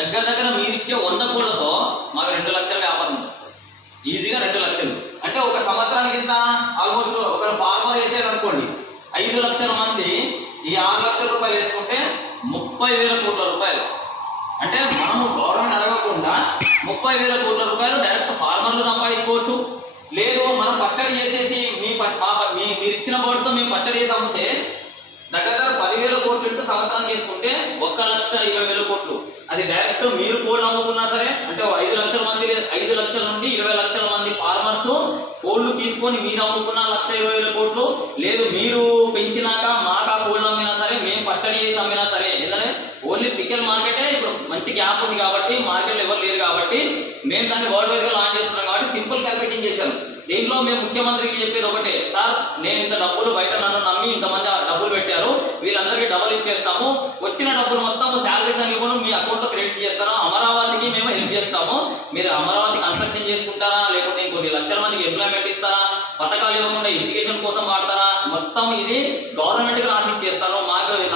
దగ్గర మీరు ఇచ్చే 100 కోళ్ళతో మాకు 2 లక్షల వ్యాపారం వస్తుంది. ఈజీగా 2 లక్షలు. అంటే ఒక సంవత్సరానికి ఇంత ఆల్మోస్ట్ ఒక ఫార్మర్ వేసేది అనుకోండి 5 లక్షల మంది ఈ 6 లక్షల రూపాయలు వేసుకుంటే 30,000 కోట్ల రూపాయలు. అంటే మనము గవర్నమెంట్ అడగకుండా 30,000 కోట్ల రూపాయలు డైరెక్ట్ ఫార్మర్లు సంపాదించుకోవచ్చు. లేదు మనం పచ్చడి చేసేసి మీరు ఇచ్చిన బోర్డుతో మేము పచ్చడి చేసి అమ్మితే దగ్గర 10,000 కోట్లు ఇంటూ సంవత్సరం చేసుకుంటే 1,20,000 కోట్లు. అది డైరెక్ట్ మీరు కోళ్ళు అమ్ముకున్నా సరే అంటే 5 లక్షల మంది 5 లక్షల నుండి 20 లక్షల మంది ఫార్మర్స్ కోళ్ళు తీసుకొని మీరు అమ్ముకున్న 1,20,000 కోట్లు. లేదు మీరు పెంచినాక మాకు కోళ్ళు అమ్మినా సరే, మేము పచ్చడి చేసి అమ్మినా సరే. ఎందుకంటే ఓన్లీ పికెల్ మార్కెటే ఇప్పుడు మంచి గ్యాప్ ఉంది కాబట్టి, మార్కెట్లో ఎవరు లేరు కాబట్టి మేము దాన్ని వరల్డ్ వైడ్గా లాంచ్ చేస్తున్నాం. కాబట్టి సింపుల్ క్యాల్కులేషన్ చేశాను. దీంట్లో మేము ముఖ్యమంత్రికి చెప్పేది ఒకటే, సార్ నేను ఇంత డబ్బులు బయట నన్ను నమ్మి ఇంతమంది డబ్బులు పెట్టారు, వీళ్ళందరికీ డబ్బులు ఇచ్చేస్తాము. వచ్చిన డబ్బులు మొత్తం శాలరీస్ అన్ని కూడా మీ అకౌంట్లో క్రెడిట్ చేస్తాను. అమరావతికి మేము హెల్ప్ చేస్తాము. మీరు అమరావతి కన్స్ట్రక్షన్ చేసుకుంటారా, లేకపోతే ఇంకొన్ని లక్షల మందికి ఎంప్లాయ్మెంట్ ఇస్తారా, పథకాలు ఇవ్వకుండా ఎడ్యుకేషన్ కోసం వాడతారా, మొత్తం ఇది గవర్నమెంట్కి రాసి ఇచ్చేస్తాను.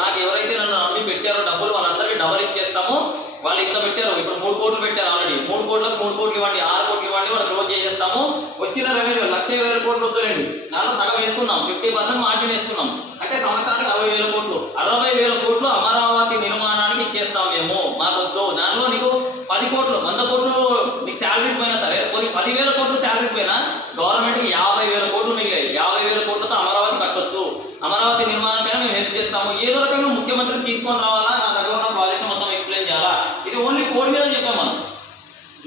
నాకు ఎవరైతే నన్ను నమ్మి పెట్టారో డబ్బులు వాళ్ళందరికీ డబల్ ఇచ్చేస్తాము. వాళ్ళు ఇంత పెట్టారు, ఇప్పుడు 3 కోట్లు పెట్టారు ఆల్రెడీ. 3 కోట్లకు 3 కోట్లు ఇవ్వండి, 6 కోట్లు ఇవ్వండి, వాళ్ళు క్లోజ్ చేసేస్తాము. వచ్చిన రెవెన్యూ 1,20,000 కోట్లు వద్దులేండి, దాంట్లో సగం వేసుకున్నాం, 50% మార్జిన్ వేసుకున్నాం. అంటే సంవత్సరానికి 60,000 కోట్లు. 60,000 కోట్లు అమరావతి నిర్మాణానికి ఇచ్చేస్తాం మేము. మాకొద్దు. దానిలో నీకు 10 కోట్లు 100 కోట్లు నీకు శాలరీస్ పోయినా సరే, కొన్ని 10,000 కోట్లు శాలరీస్ పోయినా గవర్నమెంట్కి 50,000 కోట్లు మిగిలాయి. 50,000 కోట్లతో అమరావతి కట్టొచ్చు. అమరావతి నిర్మాణానికైనా మేము హెల్ప్ చేస్తాము. ఏదో రకంగా ముఖ్యమంత్రి తీసుకొని రావాలా, నా దగ్గర ఉన్న ప్రాజెక్ట్ మొత్తం ఎక్స్ప్లెయిన్ చేయాలా. ఇది ఓన్లీ కోడ్ మీద చెప్పాం మనం.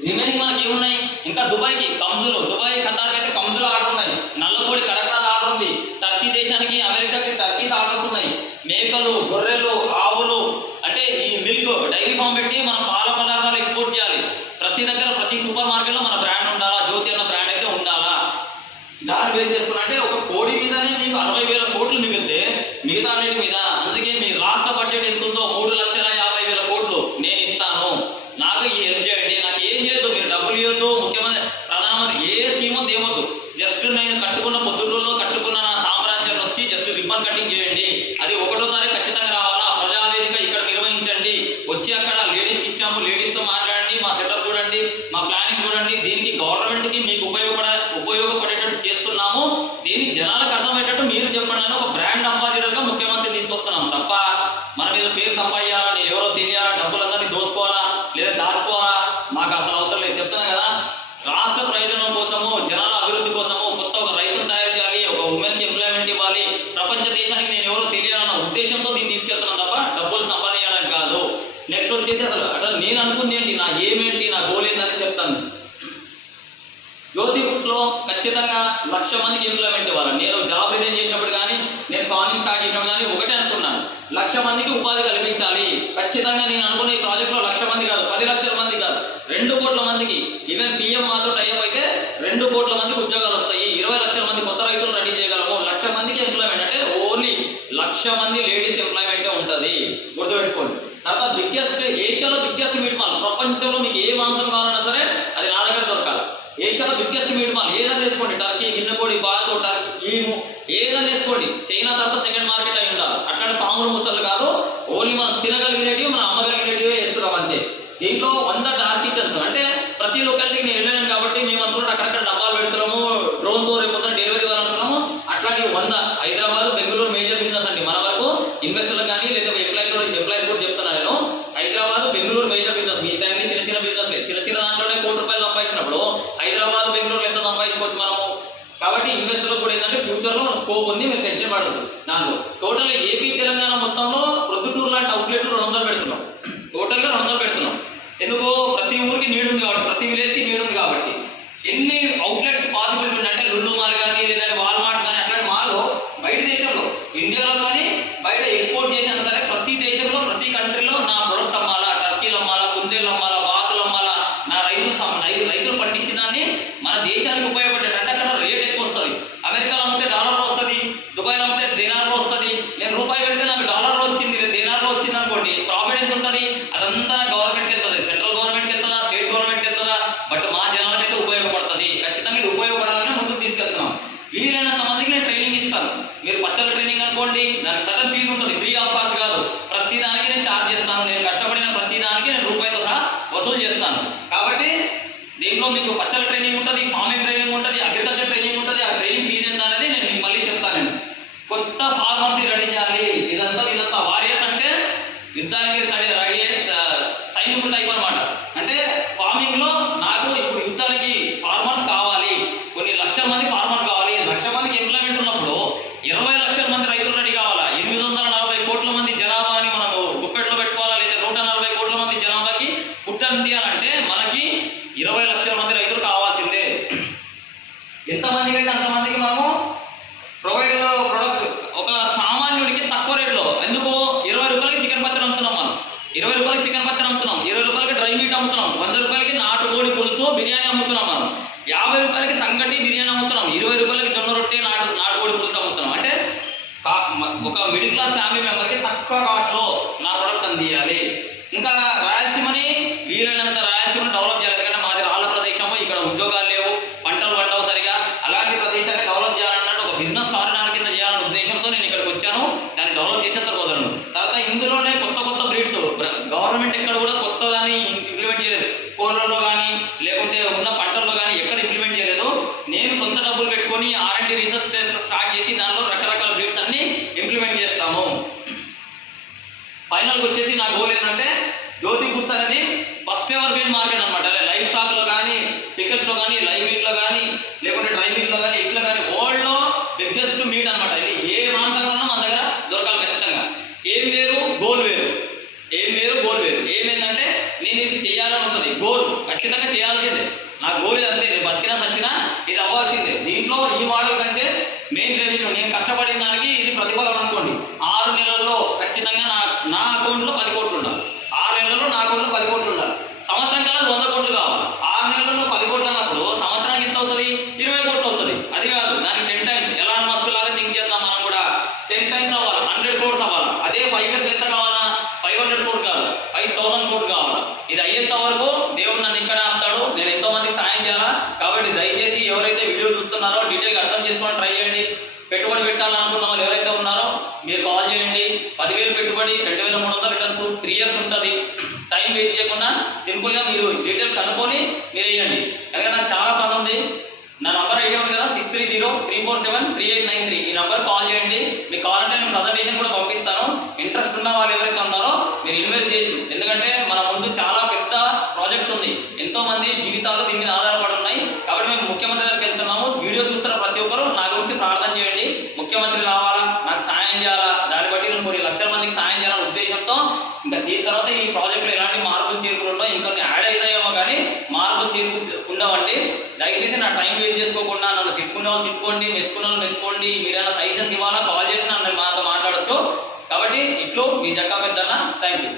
రిమైనింగ్ మనకి ఏమున్నాయి ఇంకా? దుబాయ్కి కంజులు, దుబాయ్ ఖతార్కి అయితే కంజులు ఆర్డర్ ఉన్నాయి. నల్లకోడి కడక్నాథ్ ఆర్డర్ ఉంది. టర్కీ దేశానికి అమెరికాకి టర్కీస్ ఆర్డర్స్ ఉన్నాయి. మేకలు, గొర్రెలు, ఆవులు, అంటే ఈ మిల్క్ డైరీ ఫామ్ పెట్టి మనం పాల పదార్థాలు ఎక్స్పోర్ట్ చేయాలి. ప్రతి దగ్గర ప్రతి సూపర్ మార్కెట్లో మన బ్రాండ్ ఉండాలా, జ్యోతి అన్న బ్రాండ్ అయితే ఉండాలా. దాన్ని బేస్ చేసుకున్నా అంటే ఒక కోడి మీదనే మీకు 60,000 కోట్లు మిగిలితే మిగతా అన్నిటి మీద. అందుకే మీ రాష్ట్ర బడ్జెట్ ఎంత ఉందో 3,50,000 కోట్లు నేను ఇస్తాను, నాకు ఈ హెల్ప్ చేయండి. నాకు ఏం చేయొద్దు, మీరు డబ్బులు ఇవ్వద్దు, ముఖ్యమంత్రి చూడండి, మా సెటప్ చూడండి, మా ప్లానింగ్ చూడండి, దీనికి గవర్నమెంట్కి మీకు ఉపయోగపడేటట్టు చేస్తున్నాము, దీన్ని జనాలకు అర్థమయ్యేటట్టు మీరు చెప్పండి అని ఒక బ్రాండ్ అంబాసిడర్గా ముఖ్యమంత్రి తీసుకొస్తున్నాం తప్ప మన మీద పేరు సంపాదించాలా, నేను ఎవరో తెలియాలా, డబ్బులందరినీ దోసుకోవాలా లేదా దాచుకోవాలా మాకు అసలు అవసరం లేదు. చెప్తున్నాను కదా, రాష్ట్ర ప్రయోజనం కోసము, జనాల అభివృద్ధి కోసము కొత్త ఒక రైతును తయారు చేయాలి, ఒక ఉమెన్కి ఎంప్లాయ్మెంట్ ఇవ్వాలి, ప్రపంచ దేశానికి నేను ఎవరో తెలియాలన్న ఉద్దేశంతో దీన్ని తీసుకెళ్తున్నాను తప్ప డబ్బులు సంపాదించడానికి కాదు. నెక్స్ట్ వచ్చేసి అసలు నేను అనుకుంది ఏంటి, నా ఏమేంటి, నా గోల్ ఏంటని చెప్తాను. జ్యోతి బుక్స్లో ఖచ్చితంగా 1,00,000 మందికి ఎంప్లాయ్మెంట్ ఇవ్వాలి. నేను జాబ్ రిజైన్ చేసినప్పుడు కానీ, నేను ఫార్మింగ్ స్టార్ట్ చేసినప్పుడు కానీ ఒకటే అనుకున్నాను, 1,00,000 మందికి ఉపాధి కల్పించాలి. ఖచ్చితంగా నేను అనుకున్న ఈ ప్రాజెక్ట్లో 1,00,000 మంది కాదు, 10 లక్షల మంది కాదు, 2 కోట్ల మందికి, ఈవెన్ పిఎం మాతో టైప్ అయితే 2 కోట్ల మందికి ఉద్యోగాలు వస్తాయి, 20 లక్షల మంది కొత్త రైతులు రెడీ చేయగలము, 1,00,000 మందికి ఎంప్లాయ్మెంట్ అంటే ఓన్లీ 1,00,000 మంది లేడీస్ ఎంప్లాయ్మెంటే ఉంటుంది, గుర్తుపెట్టుకోండి. తర్వాత బిగ్గెస్ట్, ఏషియాలో బిగ్గెస్ట్ మీట్ మాల్, ప్రపంచంలో మీకు ఏ మాంసం కావాలన్నా సరే అది నా దగ్గర దొరకాలి. ఏషియాలో బిగ్గెస్ట్ మీట్ మాల్ ఏదైనా వేసుకోండి, టర్కీ, గిన్నెకోడి, బాతు, ఈము ఏదైనా వేసుకోండి, చైనా తర్వాత సెకండ్ మార్కెట్ అయి ఉండాలి. అట్లాంటి పాములు ముసలు కాదు, ఓన్లీ మనం తినగలిగినవి, మనం అమ్మగలిగినవి వేస్తున్నాం అంతే. దీంట్లో 100 డార్క్ కిచెన్స్, అంటే ప్రతి లొకాలిటీకి నేను వెళ్ళాను కాబట్టి మేము అనుకుంటే అక్కడక్కడ డబ్బాలు పెడుతున్నాము, డ్రోన్తో రేపు డెలివరీ ఇవ్వాలనుకున్నాము. అట్లాంటి 100 హైదరాబాద్, బెంగళూరు మేజర్ బిజినెస్ అండి మన వరకు, ఇన్వెస్టర్లకు కానీ లేదా ఎంప్లాయీస్ కూడా చెప్తున్నాను నేను. హైదరాబాద్, బెంగళూరు మేజర్ బిజినెస్, మిగతా చిన్న చిన్న బిజినెస్, చిన్న దాంట్లోనే ₹1 కోటి సంపాదించినప్పుడు హైదరాబాద్, బెంగళూరు ఎంత సంపాదించుకోవచ్చు మనము. కాబట్టి ఇన్వెస్టర్లకు కూడా ఏంటంటే ఫ్యూచర్లో మన స్కోప్ ఉంది, మీరు టెన్షన్ పడదు. దాంట్లో టోటల్ ఏపీ తెలంగాణ మొత్తంలో ప్రొద్దుటూరు లాంటి అవుట్లెట్లు 200 పెడుతున్నాం, టోటల్గా 200 పెడుతున్నాం. ఎందుకు, ప్రతి ఊరికి నీడ్ ఉంది కాబట్టి, ప్రతి విలేజ్కి నీడ్ ఉంది కాబట్టి. ఎన్ని అవుట్లెట్స్ పాసిబిలిటీ ఉన్నాయంటే లులు మాల్ కానీ లేదంటే వాల్మార్ట్ కానీ అట్లాంటి మాల్ బయట దేశంలో, ఇండియాలో కానీ బయట ఎక్స్పోర్ట్ చేసినా సరే ప్రతి దేశంలో, ప్రతి కంట్రీలో నా ప్రొడక్ట్ అమ్మాలా, టర్కీలు అమ్మాలా, కుందేలు అమ్మాలా, బాతులు అమ్మాలా, నా రైతులు పండించిన దాన్ని మన దేశానికి ఉపయోగపడేటట్టు. అంటే అక్కడ రేట్ ఎక్కువ వస్తుంది, అమెరికాలో అమ్మితే డాలర్లో వస్తుంది, దుబాయ్లో అమ్మితే డినార్లో వస్తుంది. నేను రూపాయి పెడితే నాకు డాలర్లో వచ్చింది, డినార్లో వచ్చింది అనుకోండి, ప్రాఫిట్ ఎంత ఉంటుంది, అదంతా గవర్నమెంట్కి వెళ్తుంది, సెంట్రల్ గవర్నమెంట్కి వెళ్తుందా, స్టేట్ గవర్నమెంట్కి వెళ్తుందా, బట్ మా జనాలకైతే ఉపయోగపడుతుంది. ఖచ్చితంగా ఇది ఉపయోగపడాలని ముందుకు తీసుకెళ్తున్నాం. వీలైనంత మందికి నేను ట్రైనింగ్ ఇస్తాను. మీరు పచ్చల ట్రైనింగ్ అనుకోండి, దానికి సడన్ ఫీజు ఉంటుంది, ఫ్రీ ఆఫ్ కాస్ట్ కాదు, ప్రతి దానికి నేను ఛార్జ్ చేస్తాను. నేను కష్టపడిన ప్రతి దానికి నేను రూపాయితో సహా వసూలు చేస్తాను. కాబట్టి దీంట్లో మీకు పచ్చల ట్రైనింగ్ ఉంటుంది, ఫార్మింగ్ ట్రైనింగ్ ఉంటుంది, అగ్రికల్చర్ ట్రైనింగ్ ఉంటుంది. ఆ ట్రైనింగ్ ఫీజు ఎంత అనేది నేను మీకు మళ్ళీ చెప్తాను. కొత్త ఫార్మర్స్ రెడీ చేయాలి. ఇదంతా వారియర్స్ అంటే యుద్ధానికి రెడీ అయ్యే సైనికుల టైప్ అనమాట. అంటే ఫార్మింగ్లో నాకు ఇప్పుడు యుద్ధానికి ఫార్మర్స్ కావాలి, కొన్ని లక్షల మంది ఫార్మర్స్ కావాలి. 1,00,000 మందికి ఎంప్లాయ్మెంట్ ఉన్నప్పుడు 20 లక్షల మంది రైతులు రెడీ కావాలా, 840 కోట్ల మంది జనాభాని మనము గుప్పెట్లో పెట్టుకోవాలా, లేదా 140 కోట్ల మంది జనాభాకి ఫుడ్ అందియాలంటే మనకి 20 లక్షల మంది రైతులు కావాల్సిందే. ఎంతమందికి అయితే అంతమందికి మనము ప్రొడక్ట్స్ ఒక సామాన్యుడికి తక్కువ రేట్లో. ఎందుకు, 20 రూపాయలకి చికెన్ పచ్చడి అమ్ముతున్నాం మనం, 20 రూపాయలకి చికెన్ పచ్చడి అమ్ముతున్నాం, 20 రూపాయలకి డ్రై మీట్ అమ్ముతున్నాం, 100 రూపాయలకి నాటుకోడి పులుసు బిర్యానీ అమ్ముతున్నాం మనం, 50 రూపాయలకి సంగటి బిర్యానీ అమ్ముతున్నాం, 20 రూపాయలకి జొన్న రొట్టె నాటుకోడి పులుసు అమ్ముతున్నాం. అంటే ఒక మిడిల్ క్లాస్ ఫ్యామిలీ మెంబర్కి తక్కువ కాస్ట్లో నా ప్రొడక్ట్ అందియాలి. ఇంకా రాయలసీమని వీలైనంత రాయలసీమను డెవలప్ చేయాలి. ఎందుకంటే మాది రాళ్ళ ప్రదేశము, ఇక్కడ ఉద్యోగాలు లేవు, పంటలు పండవు సరిగా. అలాంటి ప్రదేశాన్ని డెవలప్ చేయాలన్నట్టు ఒక బిజినెస్ కారిడార్ కింద చేయాలనే ఉద్దేశంతో నేను ఇక్కడికి వచ్చాను. దాన్ని డెవలప్ చేసే తర్వాత తర్వాత ఇందులోనే కొత్త బ్రీడ్స్ గవర్నమెంట్ ఎక్కడ కూడా కొత్త దాన్ని ఇంప్లిమెంట్ చేయలేదు. కోళ్ళలో కానీ లేకుంటే ఉన్న పంటల్లో కానీ ఎక్కడ ఇంప్లిమెంట్ చేయలేదు. నేను సొంత డబ్బులు పెట్టుకొని R&D రీసెర్చ్ స్టార్ట్ చేసి దానిలో రకరకాల బ్రీడ్స్ అన్ని ఇంప్లిమెంట్ చేస్తాము. ఫైనల్కి వచ్చేసి నా గోల్ ఏంటంటే జ్యోతి ఫుడ్స్ అనేది ఫస్ట్ ఎవర్ గ్రేడ్ మార్కెట్ అనమాట. లైవ్ స్టాక్లో కానీ, పికల్స్లో కానీ, లైవ్ మీట్లో కానీ, లేకుంటే డ్రై మీట్లో కానీ, ఎగ్స్లో కానీ వరల్డ్లో బిగ్గెస్ట్ మీట్ అనమాట. ఇది ఏ మాంసం కన్నా మన దగ్గర దొరకాలి ఖచ్చితంగా. ఏం వేరు, గోల్ వేరు. ఏమేంటంటే నేను ఇది చేయాలని ఉంటుంది, గోల్ ఖచ్చితంగా చేయాల్సిందే. నా గోల్ అంతే, నేను బతికినా సచ్చినా ఇది అవ్వాల్సిందే. దీంట్లో ఈ మోడల్ కంటే మెయిన్ రెవెన్యూ, నేను కష్టపడిన దానికి ఇది ప్రతిఫలం అనుకోండి. 6 నెలల్లో ఖచ్చితంగా నా అకౌంట్లో 10 కోట్లు ఉండాలి. 6 నెలల్లో నా అకౌంట్లో 10 కోట్లు ఉండాలి. సంవత్సరం కల్లా 100 కోట్లు కావాలి. 6 నెలల్లో 10 కోట్లు అన్నప్పుడు సంవత్సరానికి ఎంత అవుతుంది, 20 కోట్లు అవుతుంది. అది కాదు, దానికి 10 టైమ్స్ ఎలాంటి మస్క్ లాగా థింక్ చేద్దాం మనం కూడా. 10 టైమ్స్ అవ్వాలి, 100 కోట్స్ అవ్వాలి. అదే 5 years ఎంత కావాలా, 500 కోట్స్ కాదు, 5,000 కోట్స్ కావాలి. ఇది అయ్యేంత వరకు దేవుడు నన్ను ఇక్కడ ఆపుతాడు, సింపుల్గా మీరు డీటెయిల్ కనుక్కొని మీరు వేయండి. అలాగే నాకు చాలా పని ఉంది. నా నంబర్ ఐడియా ఉంది కదా, 6303473893. ఈ నంబర్ కాల్ చేయండి. మీకు కావాలంటే నేను ప్రజెంటేషన్ కూడా పంపిస్తాను. ఇంట్రెస్ట్ ఉన్న వాళ్ళు ఎవరైతే ఉన్నారో మీరు ఇన్వెస్ట్ చేయొచ్చు. ఎందుకంటే మన ముందు చాలా పెద్ద ప్రాజెక్ట్ ఉంది, ఎంతో మంది జీవితాలు దీని మీద ఆధారపడి ఉన్నాయి. కాబట్టి మేము ముఖ్యమంత్రి దగ్గరికి వెళ్తున్నాము. వీడియో చూస్తున్న ప్రతి ఒక్కరు నా గురించి ప్రార్థన చేయండి. ముఖ్యమంత్రి రావాలా, నాకు సాయం చేయాలా, దాన్ని బట్టి నేను కొన్ని లక్షల మందికి సాయం చేయాలనే ఉద్దేశంతో ఇంకా దీని తర్వాత ఈ ప్రాజెక్టులో ఎలాంటి మార్పులు చేర్పులు ఉండవు, ఇంకొన్ని యాడ్ అవుతాయేమో కానీ మార్పులు చేర్పులు ఉండవండి. దయచేసి నా టైం వేస్ట్ చేసుకోకుండా నన్ను తిట్టుకునే వాళ్ళు తిట్టుకోండి, మెచ్చుకున్న వాళ్ళు మెచ్చుకోండి. మీరైనా సజెషన్స్ ఇవ్వాలా, కాల్ చేసి నన్ను మాతో మాట్లాడచ్చు. కాబట్టి ఇట్లు మీ జక్కా పెద్దన్న. Thank you.